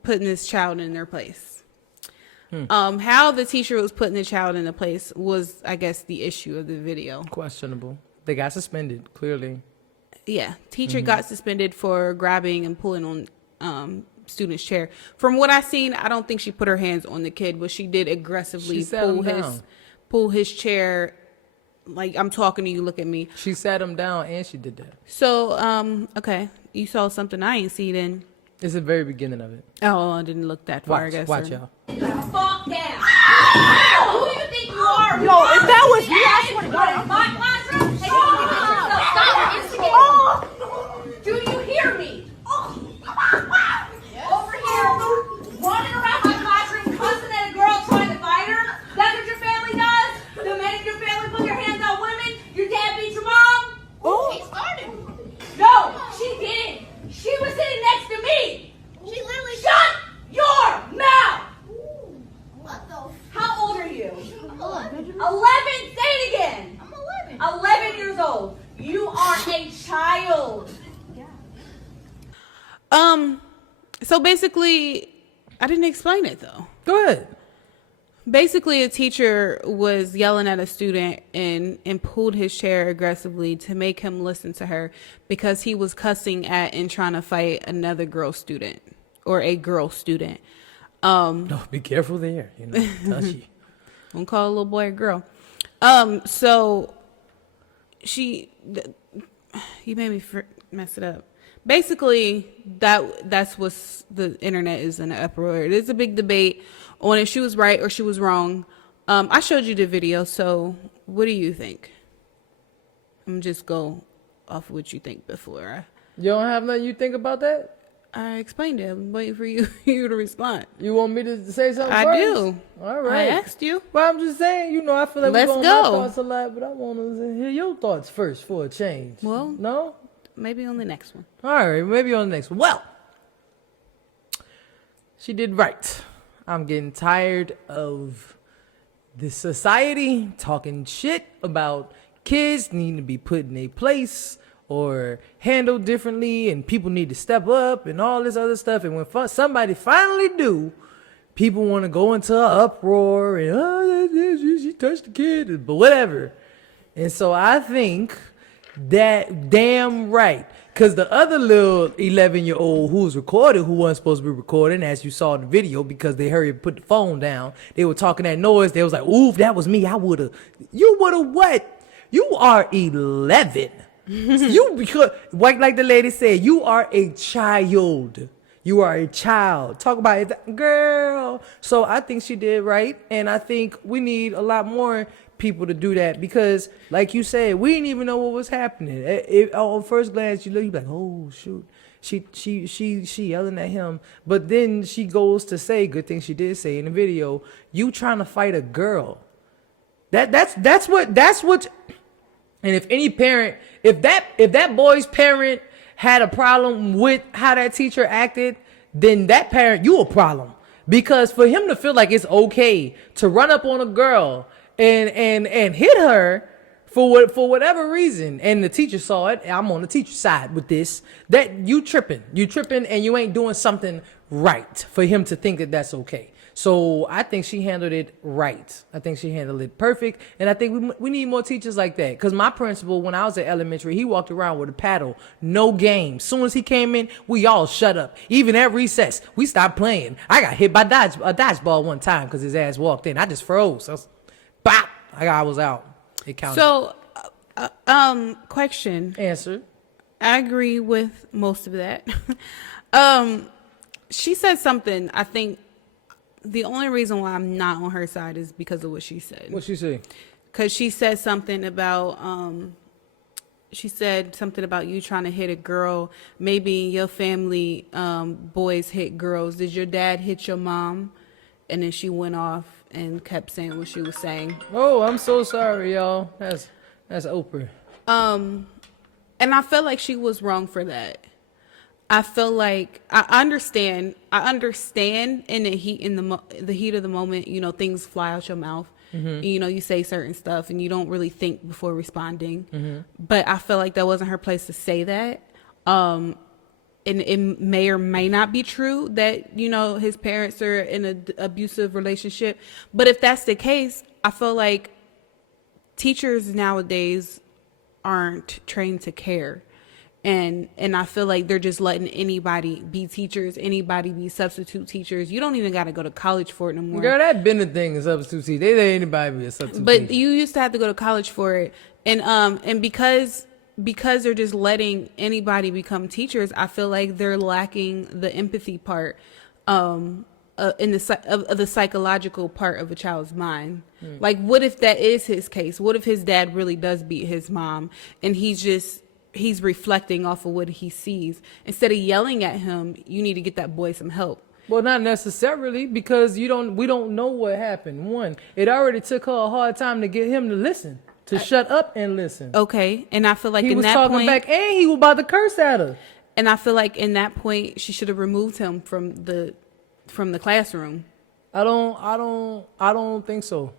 putting this child in their place. How the teacher was putting the child in the place was, I guess, the issue of the video. Questionable. They got suspended, clearly. Yeah, teacher got suspended for grabbing and pulling on student's chair. From what I seen, I don't think she put her hands on the kid, but she did aggressively pull his chair. Like, I'm talking to you, look at me. She sat him down and she did that. So, okay, you saw something I ain't see then. It's the very beginning of it. Oh, I didn't look that far, I guess. Watch y'all. Fuck down. Who do you think you are? Yo, if that was me, I swear to God. In my classroom? Hey, stop instigating. Do you hear me? Over here, running around my classroom, cussing at a girl trying to fight her? That's what your family does? The men in your family put their hands on women? Your dad beat your mom? Oh. He started. No, she didn't. She was sitting next to me. She literally shut your mouth. What the? How old are you? I'm 11. 11? Say it again. I'm 11. 11 years old. You are a child. So basically, I didn't explain it though. Go ahead. Basically, a teacher was yelling at a student and pulled his chair aggressively to make him listen to her because he was cussing at and trying to fight another girl student or a girl student. No, be careful there. You know, touchy. Don't call a little boy a girl. So you made me mess it up. Basically, that's what the internet is in an uproar. It is a big debate on if she was right or she was wrong. I showed you the video, so what do you think? I'm gonna just go off of what you think before You don't have nothing you think about that? I explained it. I'm waiting for you to respond. You want me to say something I first? do. All right. I asked you. But I'm just saying, you know, I feel like Let's we're going my go. thoughts a lot, but I want to hear your thoughts first for a change. Well, no? Maybe on the next one. All right, maybe on the next one. Well, she did right. I'm getting tired of this society talking shit about kids needing to be put in a place or handled differently, and people need to step up and all this other stuff. And when somebody finally do, people want to go into an uproar and, she touched the kid, but whatever. And so I think that damn right. Because the other little 11-year-old who was recorded, who wasn't supposed to be recording, as you saw in the video, because they hurried and put the phone down. They were talking that noise. They was like, ooh, if that was me, I would have. You would have what? You are 11. Because, like the lady said, you are a child. You are a child. Talk about it, girl. So I think she did right. And I think we need a lot more people to do that, because like you said, we didn't even know what was happening. On first glance, you look, you're like, oh shoot, she yelling at him. But then she goes to say, good thing she did say in the video, you trying to fight a girl. That's what. And if any parent, if that boy's parent had a problem with how that teacher acted, then that parent, you a problem. Because for him to feel like it's okay to run up on a girl and hit her for whatever reason, and the teacher saw it. I'm on the teacher's side with this. That you tripping, and you ain't doing something right for him to think that that's okay. So I think she handled it right. I think she handled it perfect. And I think we need more teachers like that. Because my principal, when I was at elementary, he walked around with a paddle, no game. Soon as he came in, we all shut up. Even at recess, we stopped playing. I got hit by a dodgeball one time because his ass walked in. I just froze. Bop! I was out. It counted. So, question. Answer. I agree with most of that. She said something, I think, the only reason why I'm not on her side is because of what she said. What'd she say? Because she said something about you trying to hit a girl. Maybe in your family, boys hit girls. Did your dad hit your mom? And then she went off and kept saying what she was saying. Oh, I'm so sorry, y'all. That's Oprah. And I felt like she was wrong for that. I feel like I understand in the heat of the moment, you know, things fly out your mouth. Mm-hmm. You know, you say certain stuff and you don't really think before responding. Mm-hmm. But I feel like that wasn't her place to say that. And it may or may not be true that, you know, his parents are in an abusive relationship. But if that's the case, I feel like teachers nowadays aren't trained to care. And I feel like they're just letting anybody be teachers, anybody be substitute teachers. You don't even got to go to college for it no more. Girl, that been the thing is substitute teacher. They let anybody be a substitute but teacher. You used to have to go to college for it. And because they're just letting anybody become teachers, I feel like they're lacking the empathy part in the psychological part of a child's mind. Like, what if that is his case? What if his dad really does beat his mom and he's reflecting off of what he sees? Instead of yelling at him, you need to get that boy some help. Well, not necessarily, because we don't know what happened. One, it already took her a hard time to get him to listen, to shut up and listen. Okay, and I feel like he in was that talking point, back, and he was about to curse at her. And I feel like in that point, she should have removed him from the classroom. I don't think so.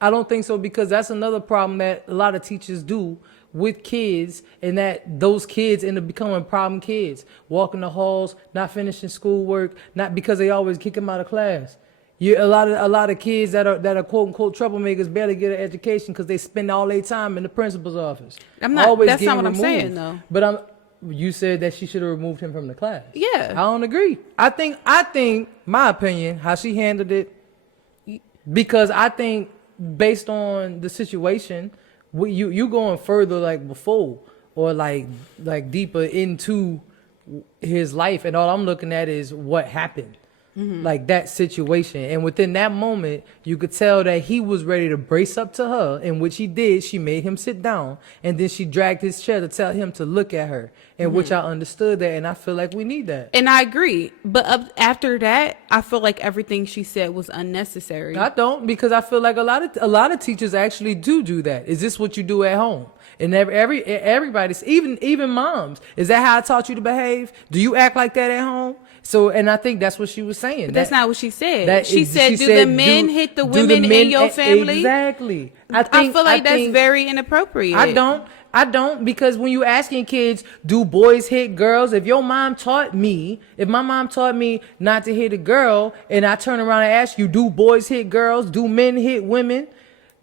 I don't think so, because that's another problem that a lot of teachers do with kids, and that those kids end up becoming problem kids, walking the halls, not finishing schoolwork, not because they always kick them out of class. A lot of kids that are quote unquote troublemakers barely get an education because they spend all their time in the principal's office. That's not what I'm saying, though. But you said that she should have removed him from the class. Yeah, I don't agree. I think my opinion, how she handled it, because I think based on the situation, you going further like before, or like deeper into his life, and all I'm looking at is what happened. Mm-hmm. Like that situation. And within that moment, you could tell that he was ready to brace up to her, and which he did. She made him sit down, and then she dragged his chair to tell him to look at her, and which I understood that, and I feel like we need that. And I agree. But after that, I feel like everything she said was unnecessary. I don't, because I feel like a lot of teachers actually do that. Is this what you do at home? And everybody's, even moms, is that how I taught you to behave? Do you act like that at home? So, and I think that's what she was saying. But that's not what she said. She said, do the men hit the women in your family? Exactly. I feel like that's very inappropriate. I don't, because when you asking kids, do boys hit girls? If my mom taught me not to hit a girl, and I turn around and ask you, do boys hit girls? Do men hit women?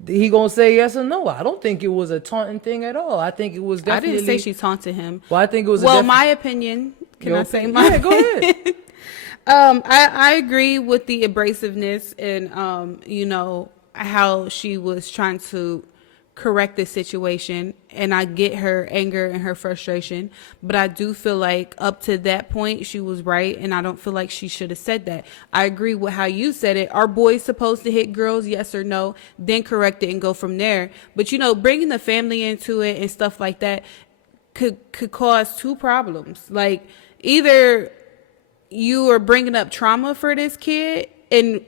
He gonna say yes or no. I don't think it was a taunting thing at all. I think it was definitely. I didn't say she taunted him. Well, I think it was. My opinion. Can I say mine? Yeah, go ahead. I agree with the abrasiveness and you know, how she was trying to correct the situation, and I get her anger and her frustration, but I do feel like up to that point she was right, and I don't feel like she should have said that. I agree with how you said it. Are boys supposed to hit girls? Yes or no? Then correct it and go from there. But you know, bringing the family into it and stuff like that could cause two problems. Like, either you are bringing up trauma for this kid, and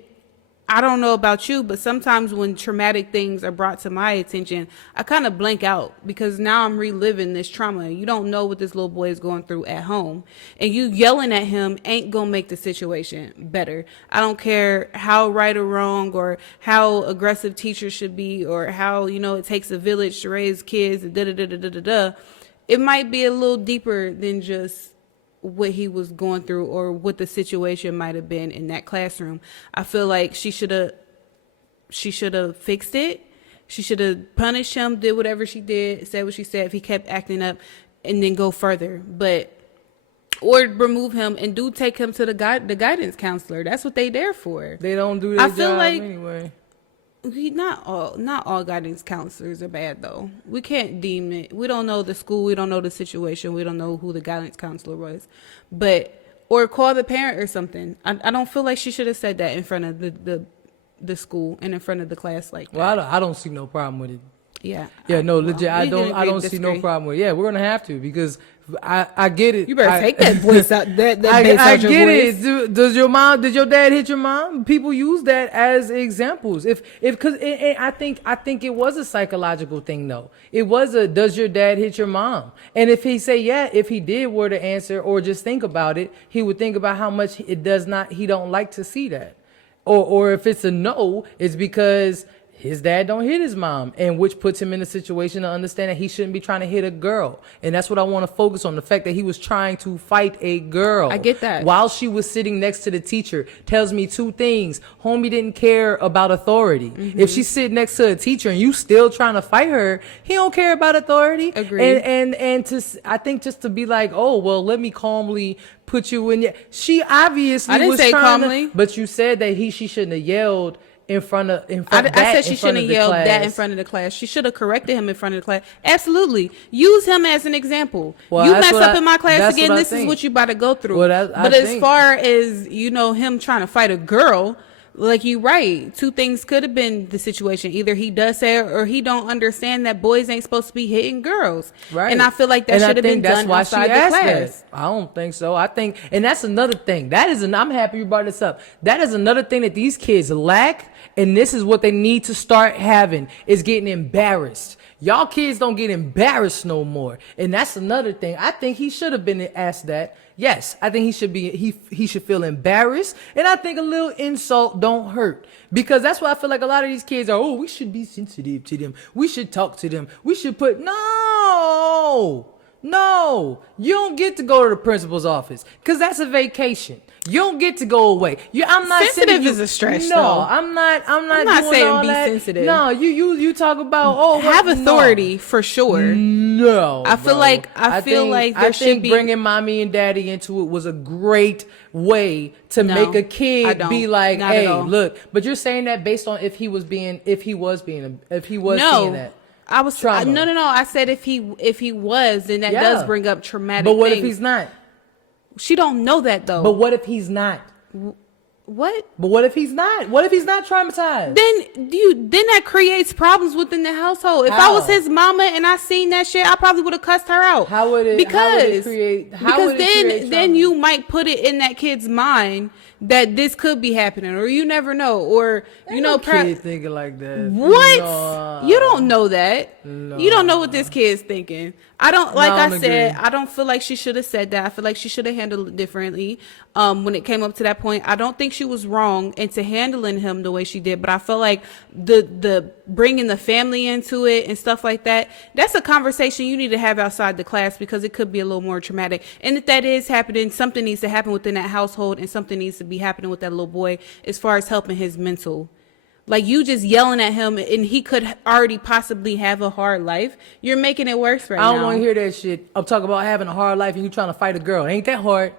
I don't know about you, but sometimes when traumatic things are brought to my attention, I kind of blank out because now I'm reliving this trauma. You don't know what this little boy is going through at home. And you yelling at him ain't going to make the situation better. I don't care how right or wrong or how aggressive teachers should be or how, it takes a village to raise kids, da-da-da-da-da-da. It might be a little deeper than just what he was going through or what the situation might have been in that classroom. I feel like she should have fixed it. She should have punished him, did whatever she did, said what she said if he kept acting up, and then go further. Or remove him and take him to the guidance counselor. That's what they there for. They don't do their job anyway. Not all guidance counselors are bad though. We can't deem it. We don't know the school. We don't know the situation. We don't know who the guidance counselor was, or call the parent or something. I don't feel like she should have said that in front of the school and in front of the class like that. Well, I don't see no problem with it. Yeah. Yeah, no, legit. I don't see no problem with it. Yeah, we're gonna have to because I get it. You better take that voice out. That bass I out your get voice. it. Did your dad hit your mom? People use that as examples. Because I think it was a psychological thing though. It was does your dad hit your mom? And if he say yeah, if he did were to answer or just think about it, he would think about how much he don't like to see that. Or if it's a no, it's because his dad don't hit his mom, and which puts him in a situation to understand that he shouldn't be trying to hit a girl. And that's what I want to focus on, the fact that he was trying to fight a girl. I get that. While she was sitting next to the teacher, tells me two things. Homie didn't care about authority. Mm-hmm. If she's sitting next to a teacher and you still trying to fight her, he don't care about authority. Agreed. I think just to be like, oh, well, let me calmly put you in. She obviously I didn't was say trying calmly. But you said that she shouldn't have yelled in front of I said she shouldn't have yelled that in front of the class. She should have corrected him in front of the class. Absolutely. Use him as an example. Well, you mess up in my class again, this think. is what you about to go through. Well, but as far as, him trying to fight a girl, like you right, two things could have been the situation. Either he does say it or he don't understand that boys ain't supposed to be hitting girls. Right. And I feel like that should have been done outside the class. I don't think so. I think, and that's another thing. I'm happy you brought this up. That is another thing that these kids lack. And this is what they need to start having, is getting embarrassed. Y'all kids don't get embarrassed no more. And that's another thing. I think he should have been asked that. Yes, I think he should feel embarrassed. And I think a little insult don't hurt. Because that's why I feel like a lot of these kids are, we should be sensitive to them. We should talk to them. We should No, you don't get to go to the principal's office because that's a vacation. You don't get to go away. I'm not sensitive is a stretch. No, though. I'm not doing saying all be that. sensitive. No, you talk about have authority for sure. No, I feel like there should be bringing mommy and daddy into it was a great way to make a kid be like, hey, look. But you're saying that based on if he was seeing that. I was trauma. No. I said if he was, then that does bring up traumatic. But what things. if he's not? She don't know that though. But what if he's not? What? But what if he's not? What if he's not traumatized? Then that creates problems within the household. If I was his mama and I seen that shit, I probably would have cussed her out. How would it create? Then you might put it in that kid's mind that this could be happening, or you never know, or kid thinking like that. What? No. You don't know that. No. You don't know what this kid's thinking. I don't agree. I don't feel like she should have said that. I feel like she should have handled it differently. When it came up to that point, I don't think she was wrong into handling him the way she did, but I feel like the bringing the family into it and stuff like that, that's a conversation you need to have outside the class because it could be a little more traumatic. And if that is happening, something needs to happen within that household and something needs to be happening with that little boy as far as helping his mental. Like, you just yelling at him and he could already possibly have a hard life. You're making it worse right now. I don't want to hear that shit. I'm talking about having a hard life and you trying to fight a girl. It ain't that hard.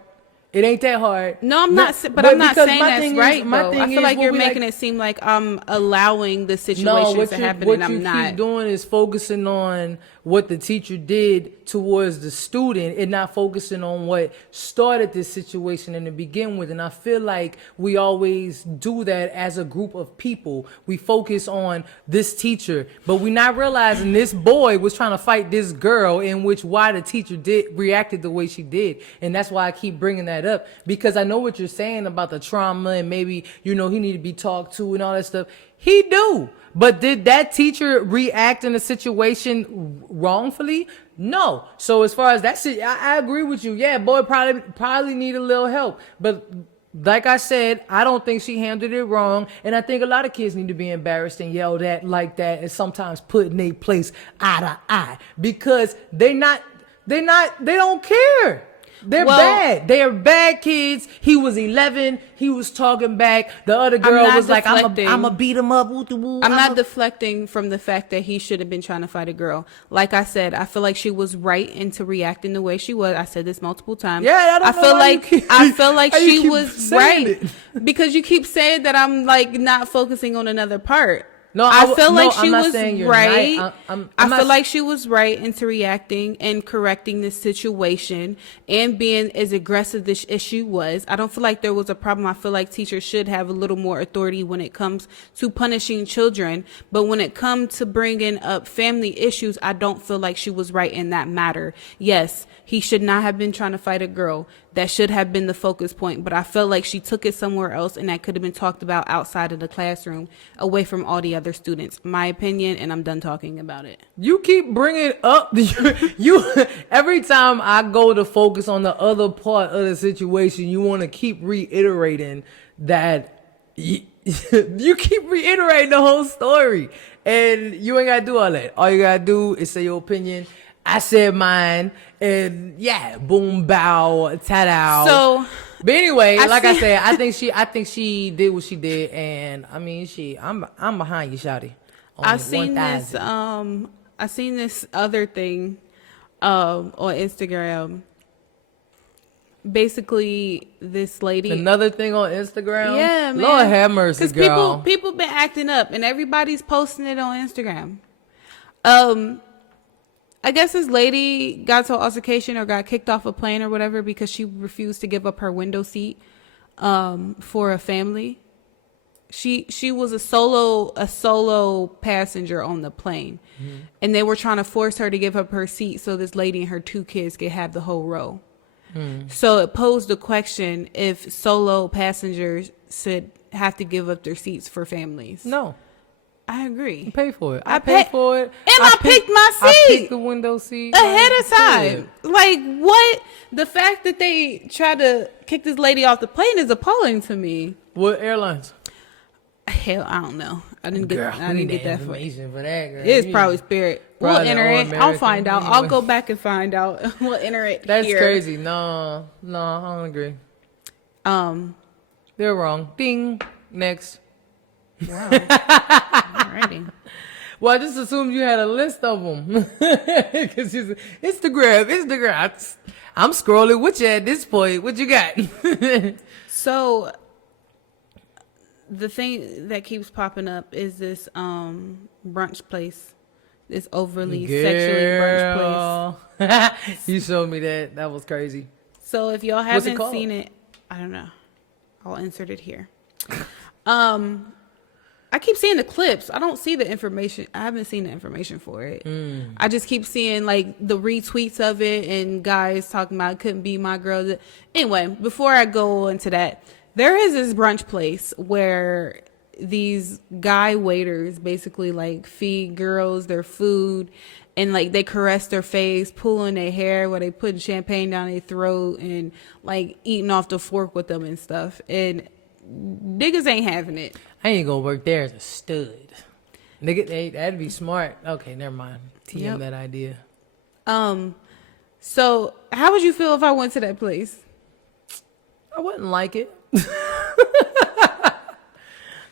It ain't that hard. No, I'm not. But I'm not saying that's right. I feel like you're making it seem like I'm allowing the situations to happen, and I'm not. What you keep doing is focusing on what the teacher did towards the student and not focusing on what started this situation in the begin with. And I feel like we always do that as a group of people. We focus on this teacher, but we're not realizing this boy was trying to fight this girl, in which why the teacher reacted the way she did. And that's why I keep bringing that that up, because I know what you're saying about the trauma and maybe, you know, he need to be talked to and all that stuff. He do. But did that teacher react in a situation wrongfully? No. So as far as that shit, I agree with you. Yeah, boy probably need a little help. But like I said, I don't think she handled it wrong. And I think a lot of kids need to be embarrassed and yelled at like that, and sometimes put in their place eye to eye, because they don't care. They're bad. They are bad kids. He was 11. He was talking back. The other girl was like, I'm going to beat him up. I'm not deflecting from the fact that he should have been trying to fight a girl. Like I said, I feel like she was right into reacting the way she was. I said this multiple times. Yeah, I feel like she was right. Because you keep saying that I'm like not focusing on another part. No, I feel like she I'm not was saying you're right. I feel like she was right into reacting and correcting this situation and being as aggressive as she was. I don't feel like there was a problem. I feel like teachers should have a little more authority when it comes to punishing children. But when it comes to bringing up family issues, I don't feel like she was right in that matter. Yes, he should not have been trying to fight a girl. That should have been the focus point. But I felt like she took it somewhere else, and that could have been talked about outside of the classroom, away from all the other students. My opinion, and I'm done talking about it. You keep bringing up you every time I go to focus on the other part of the situation, you want to keep reiterating that you keep reiterating the whole story, and you ain't gotta do all that. All you gotta do is say your opinion. I said mine, and yeah, boom, bow, ta-da. So, but anyway, I said, I think she did what she did, and I mean, I'm behind you, shawty. I seen this other thing on Instagram. Basically, this lady. Another thing on Instagram? Yeah, man. Lord have mercy, girl. Because people been acting up, and everybody's posting it on Instagram. I guess this lady got to an altercation or got kicked off a plane or whatever because she refused to give up her window seat for a family. She was a solo passenger on the plane, and they were trying to force her to give up her seat so this lady and her 2 kids could have the whole row. So it posed the question if solo passengers should have to give up their seats for families. No. I agree. You pay for it. I paid for it. And I picked my seat. I picked the window seat. Ahead of time. Like, what? The fact that they tried to kick this lady off the plane is appalling to me. What airlines? Hell, I don't know. I didn't get that information for that, girl. It's probably Spirit. We'll enter it. I'll find out. Anyway. I'll go back and find out. We'll enter it. That's here. crazy. No, I don't agree. They're wrong. Ding. Next. Wow. Alrighty. Well, I just assumed you had a list of them. Because Instagram. I'm scrolling with you at this point. What you got? So, the thing that keeps popping up is this brunch place. This overly sexually brunch place. You showed me that. That was crazy. So, if y'all haven't seen it, I don't know. I'll insert it here. I keep seeing the clips. I don't see the information. I haven't seen the information for it. I just keep seeing like the retweets of it and guys talking about it couldn't be my girl. Anyway, before I go into that, there is this brunch place where these guy waiters basically like feed girls their food and like they caress their face, pulling their hair while they putting champagne down their throat and like eating off the fork with them and stuff. And niggas ain't having it. I ain't gonna work there as a stud. Nigga, that'd be smart. Okay, never mind. TM that idea. So how would you feel if I went to that place? I wouldn't like it.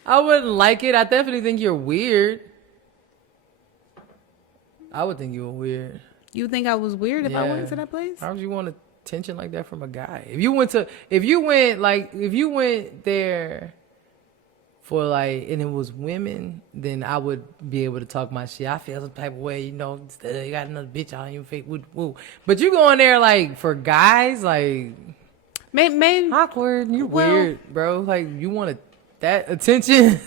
I wouldn't like it. I definitely think you're weird. I would think you were weird. You think I was weird if I went to that place? How would you want attention like that from a guy? If you went there for like, and it was women, then I would be able to talk my shit. I feel some type of way, you know, you got another bitch on your face. Woo. But you going there like for guys, like maybe awkward. You weird, bro. Like you wanted that attention.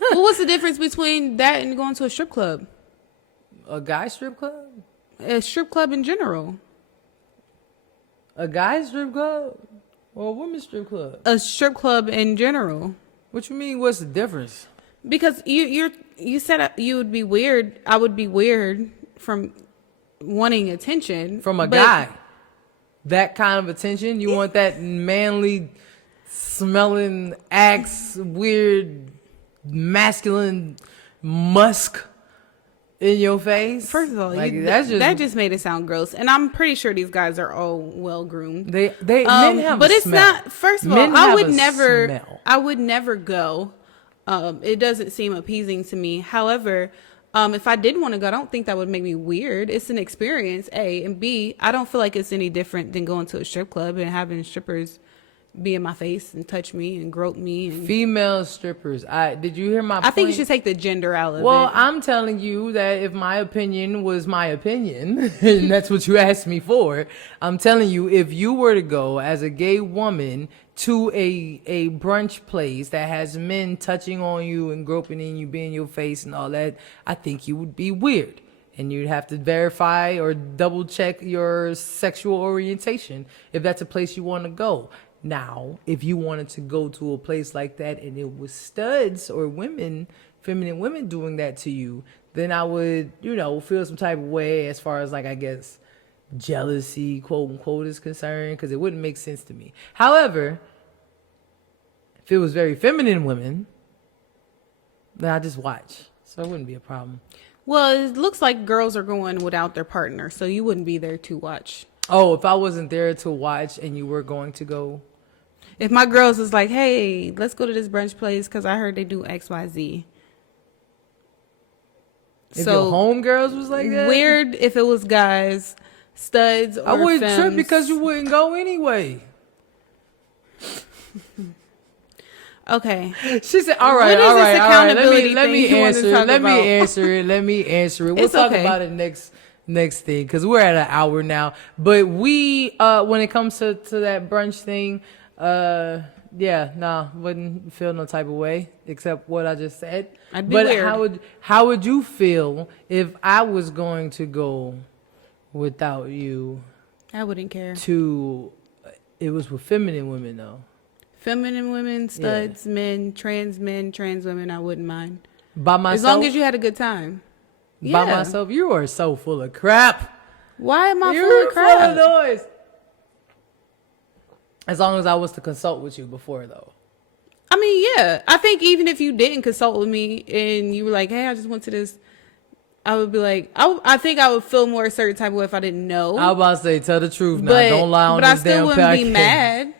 Well, what's the difference between that and going to a strip club? A guy strip club? A strip club in general. A guy strip club? Well, women's strip club. A strip club in general. What you mean? What's the difference? Because you said you would be weird. I would be weird from wanting attention From a guy. That kind of attention? You want that manly smelling axe, weird, masculine musk in your face? First of all, like, that just made it sound gross, and I'm pretty sure these guys are all well groomed. Men have but a it's smell. not. First of all, Men I have would a never. smell. I would never go. It doesn't seem appeasing to me. However, if I did want to go, I don't think that would make me weird. It's an experience, A, and B, I don't feel like it's any different than going to a strip club and having strippers be in my face and touch me and grope me. And Female strippers. Did you hear my point? I think you should take the gender out of it. Well, I'm telling you that if my opinion was my opinion, and that's what you asked me for, I'm telling you, if you were to go as a gay woman to a brunch place that has men touching on you and groping in you, being in your face and all that, I think you would be weird. And you'd have to verify or double check your sexual orientation if that's a place you want to go. Now, if you wanted to go to a place like that and it was studs or women, feminine women doing that to you, then I would, feel some type of way as far as, like, I guess, jealousy, quote unquote, is concerned, because it wouldn't make sense to me. However, if it was very feminine women, then I just watch. So it wouldn't be a problem. Well, it looks like girls are going without their partner, so you wouldn't be there to watch. Oh, if I wasn't there to watch and you were going to go? If my girls was like, hey, let's go to this brunch place because I heard they do X, Y, Z. If your homegirls was like that? Weird if it was guys, studs, or I wouldn't trip femmes. because you wouldn't go anyway. Okay. She said, all right. Let me answer it. We'll It's talk okay. about it next thing, because we're at an hour now. But we, when it comes to that brunch thing, wouldn't feel no type of way except what I just said. I'd be weird. How would you feel if I was going to go without you? I wouldn't care. It was with feminine women though. Feminine women, studs, men, trans women, I wouldn't mind. By myself? As long as you had a good time. By myself? You are so full of crap. Why am I You're full of crap? full of noise. As long as I was to consult with you before, though. I mean, yeah. I think even if you didn't consult with me and you were like, hey, I just went to this, I would be like, I think I would feel more a certain type of way if I didn't know. I was about to say, tell the truth now. Don't lie on this damn podcast. But I still wouldn't be mad.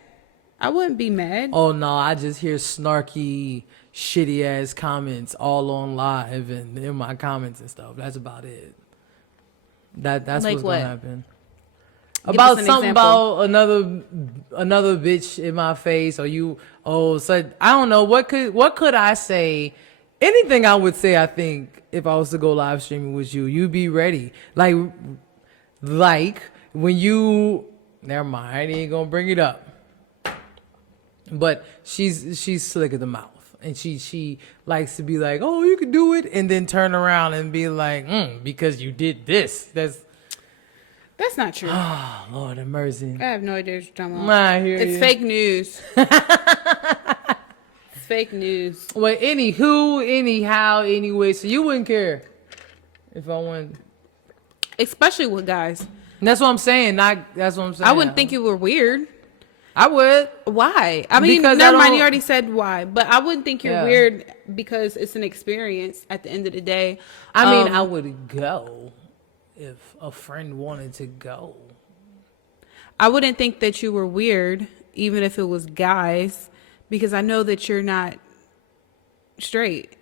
I wouldn't be mad. Oh, no. I just hear snarky, shitty-ass comments all on live and in my comments and stuff. That's about it. That's like what's going to happen. Give About us an something example. about another bitch in my face, or you. Oh, so I don't know what could I say? Anything I would say, I think, if I was to go live streaming with you, you'd be ready. Like when you. Never mind, I ain't gonna bring it up. But she's slick at the mouth, and she likes to be like, oh, you can do it, and then turn around and be like, because you did this. That's not true. Oh, Lord have mercy. I have no idea what you're talking about. It's fake news. It's fake news. Well, anyhow, anyway, so you wouldn't care if I went. Especially with guys. That's what I'm saying. That's what I'm saying. I wouldn't think you were weird. I would. Why? I mean, Because never I mind. don't- You already said why. But I wouldn't think you're weird because it's an experience at the end of the day. I mean, I would go if a friend wanted to go. I wouldn't think that you were weird, even if it was guys, because I know that you're not straight.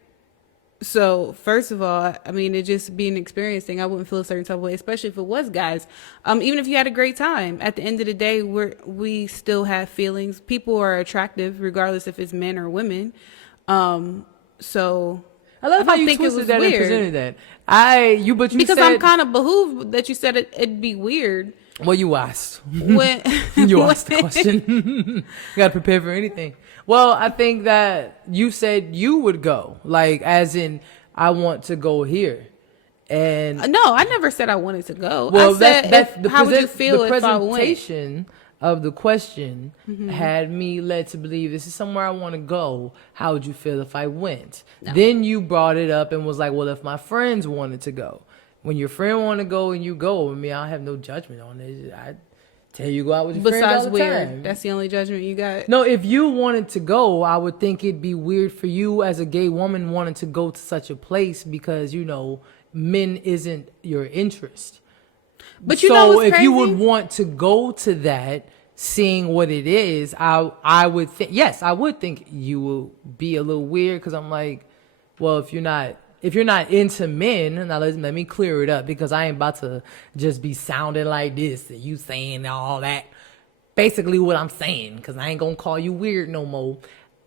So, first of all, I mean, it just be an experience thing. I wouldn't feel a certain type of way, especially if it was guys. Even if you had a great time, at the end of the day, we still have feelings. People are attractive, regardless if it's men or women. So I love how you think it twisted was that weird. and presented that. You because said, I'm kind of behooved that you said it'd be weird. Well, you asked. When You asked the question. You got to prepare for anything. Well, I think that you said you would go, like as in I want to go here, and No, I never said I wanted to go. well, I said, that's the how would you feel the if I went? presentation of the question had me led to believe this is somewhere I want to go. How would you feel if I went? No. Then you brought it up and was like, well, if my friends wanted to go. When your friend want to go and you go, I mean, I have no judgment on it. I tell you go out with your friends all the weird. time. That's the only judgment you got? No, if you wanted to go, I would think it'd be weird for you as a gay woman wanting to go to such a place because, you know, men isn't your interest. But you know what's crazy? If you would want to go to that, seeing what it is, I would think, yes, I would think you will be a little weird because I'm like, well, if you're not into men, now let me clear it up because I ain't about to just be sounding like this and you saying all that. Basically what I'm saying, because I ain't going to call you weird no more.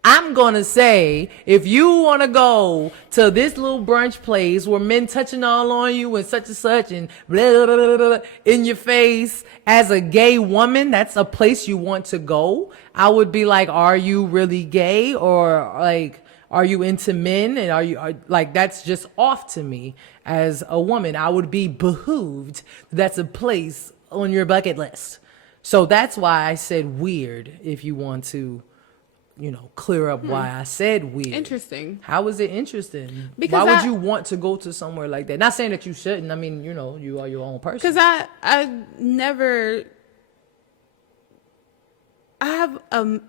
I'm going to say, if you want to go to this little brunch place where men touching all on you and such and blah, blah, blah, blah, in your face, as a gay woman, that's a place you want to go. I would be like, are you really gay? Or like, are you into men? And are like, that's just off to me as a woman. I would be behooved. That's a place on your bucket list. So that's why I said weird, if you want to, you know, clear up why I said weird. Interesting. How is it interesting? Because why would you want to go to somewhere like that? Not saying that you shouldn't. I mean, you know, you are your own person. Because I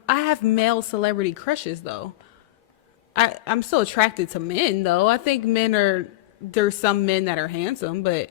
have male celebrity crushes though. I'm still attracted to men though. I think there's some men that are handsome, but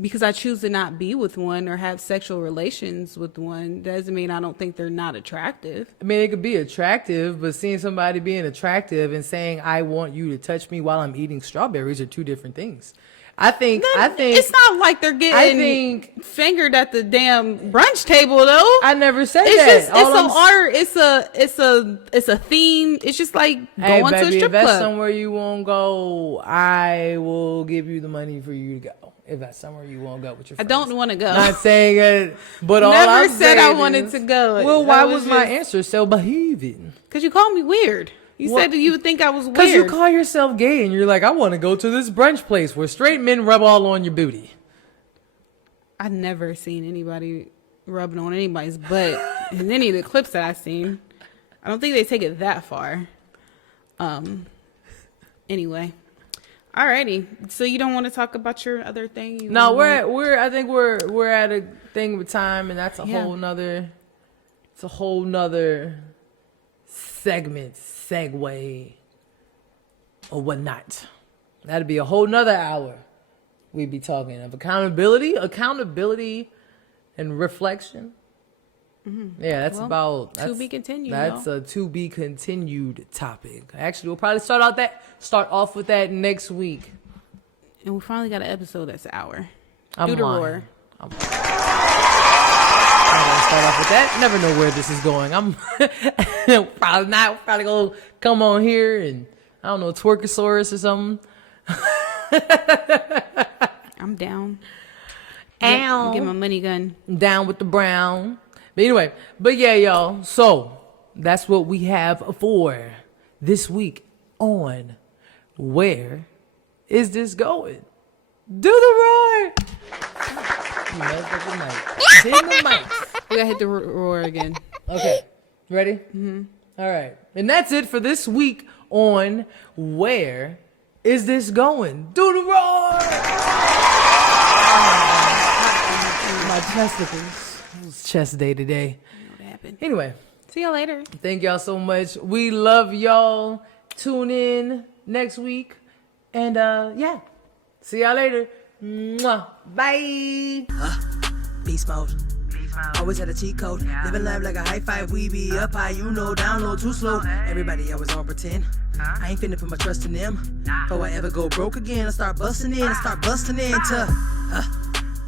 because I choose to not be with one or have sexual relations with one doesn't mean I don't think they're not attractive. I mean, it could be attractive, but seeing somebody being attractive and saying, I want you to touch me while I'm eating strawberries are two different things. I think it's not like they're getting fingered at the damn brunch table though. I never said it's that. Just, it's art. It's a theme. It's just like going to a strip if that's club. somewhere you won't go, I will give you the money for you to go. If that's somewhere you won't go with your friends. I don't want to go. Not saying it, but all never I'm said saying I wanted to go. Well, why was my answer so behaving? Because you called me weird. You said that you would think I was weird. Because you call yourself gay and you're like, I want to go to this brunch place where straight men rub all on your booty. I've never seen anybody rubbing on anybody's butt in any of the clips that I've seen. I don't think they take it that far. Anyway. Alrighty. So you don't want to talk about your other thing? No, I think we're at a thing with time, and that's a whole nother segment, segue, or whatnot. That'd be a whole nother hour. We'd be talking of accountability, and reflection. Mm-hmm. Yeah, that's to be continued. That's a to be continued topic. Actually, we'll probably start off with that next week. And we finally got an episode that's an hour. I'm Do the lying. roar. I'm gonna start off with that. Never know where this is going. I'm probably gonna come on here and I don't know, Twerkosaurus or something. I'm down. Ow. Get my money gun. Down with the brown. But anyway, yeah, y'all. So that's what we have for this week on Where Is This Going? Do the roar. You motherfucking mic. Hit the mic. We gotta hit the roar again. Okay. Ready? Mm-hmm. All right. And that's it for this week on Where Is This Going? Do the roar. My testicles. It was chest day today. What happened? Anyway. See y'all later. Thank y'all so much. We love y'all. Tune in next week. And yeah. See y'all later. Mwah. Bye. Beast mode. Always had a cheat code. Living life like a high five. We be up high, you know, down low, too slow. Everybody always on pretend. I ain't finna put my trust in them. Before I ever go broke again, I start busting in. To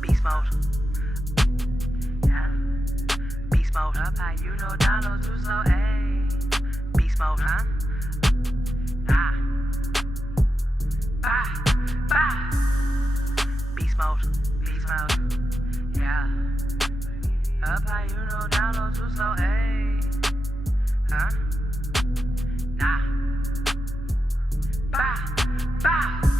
beast mode. Beast mode. Up high, you know, down low, too slow. Hey. Beast mode, huh? Beast mode. Yeah. Up high, you know, down low, too slow, ayy. Huh? Nah. Bah.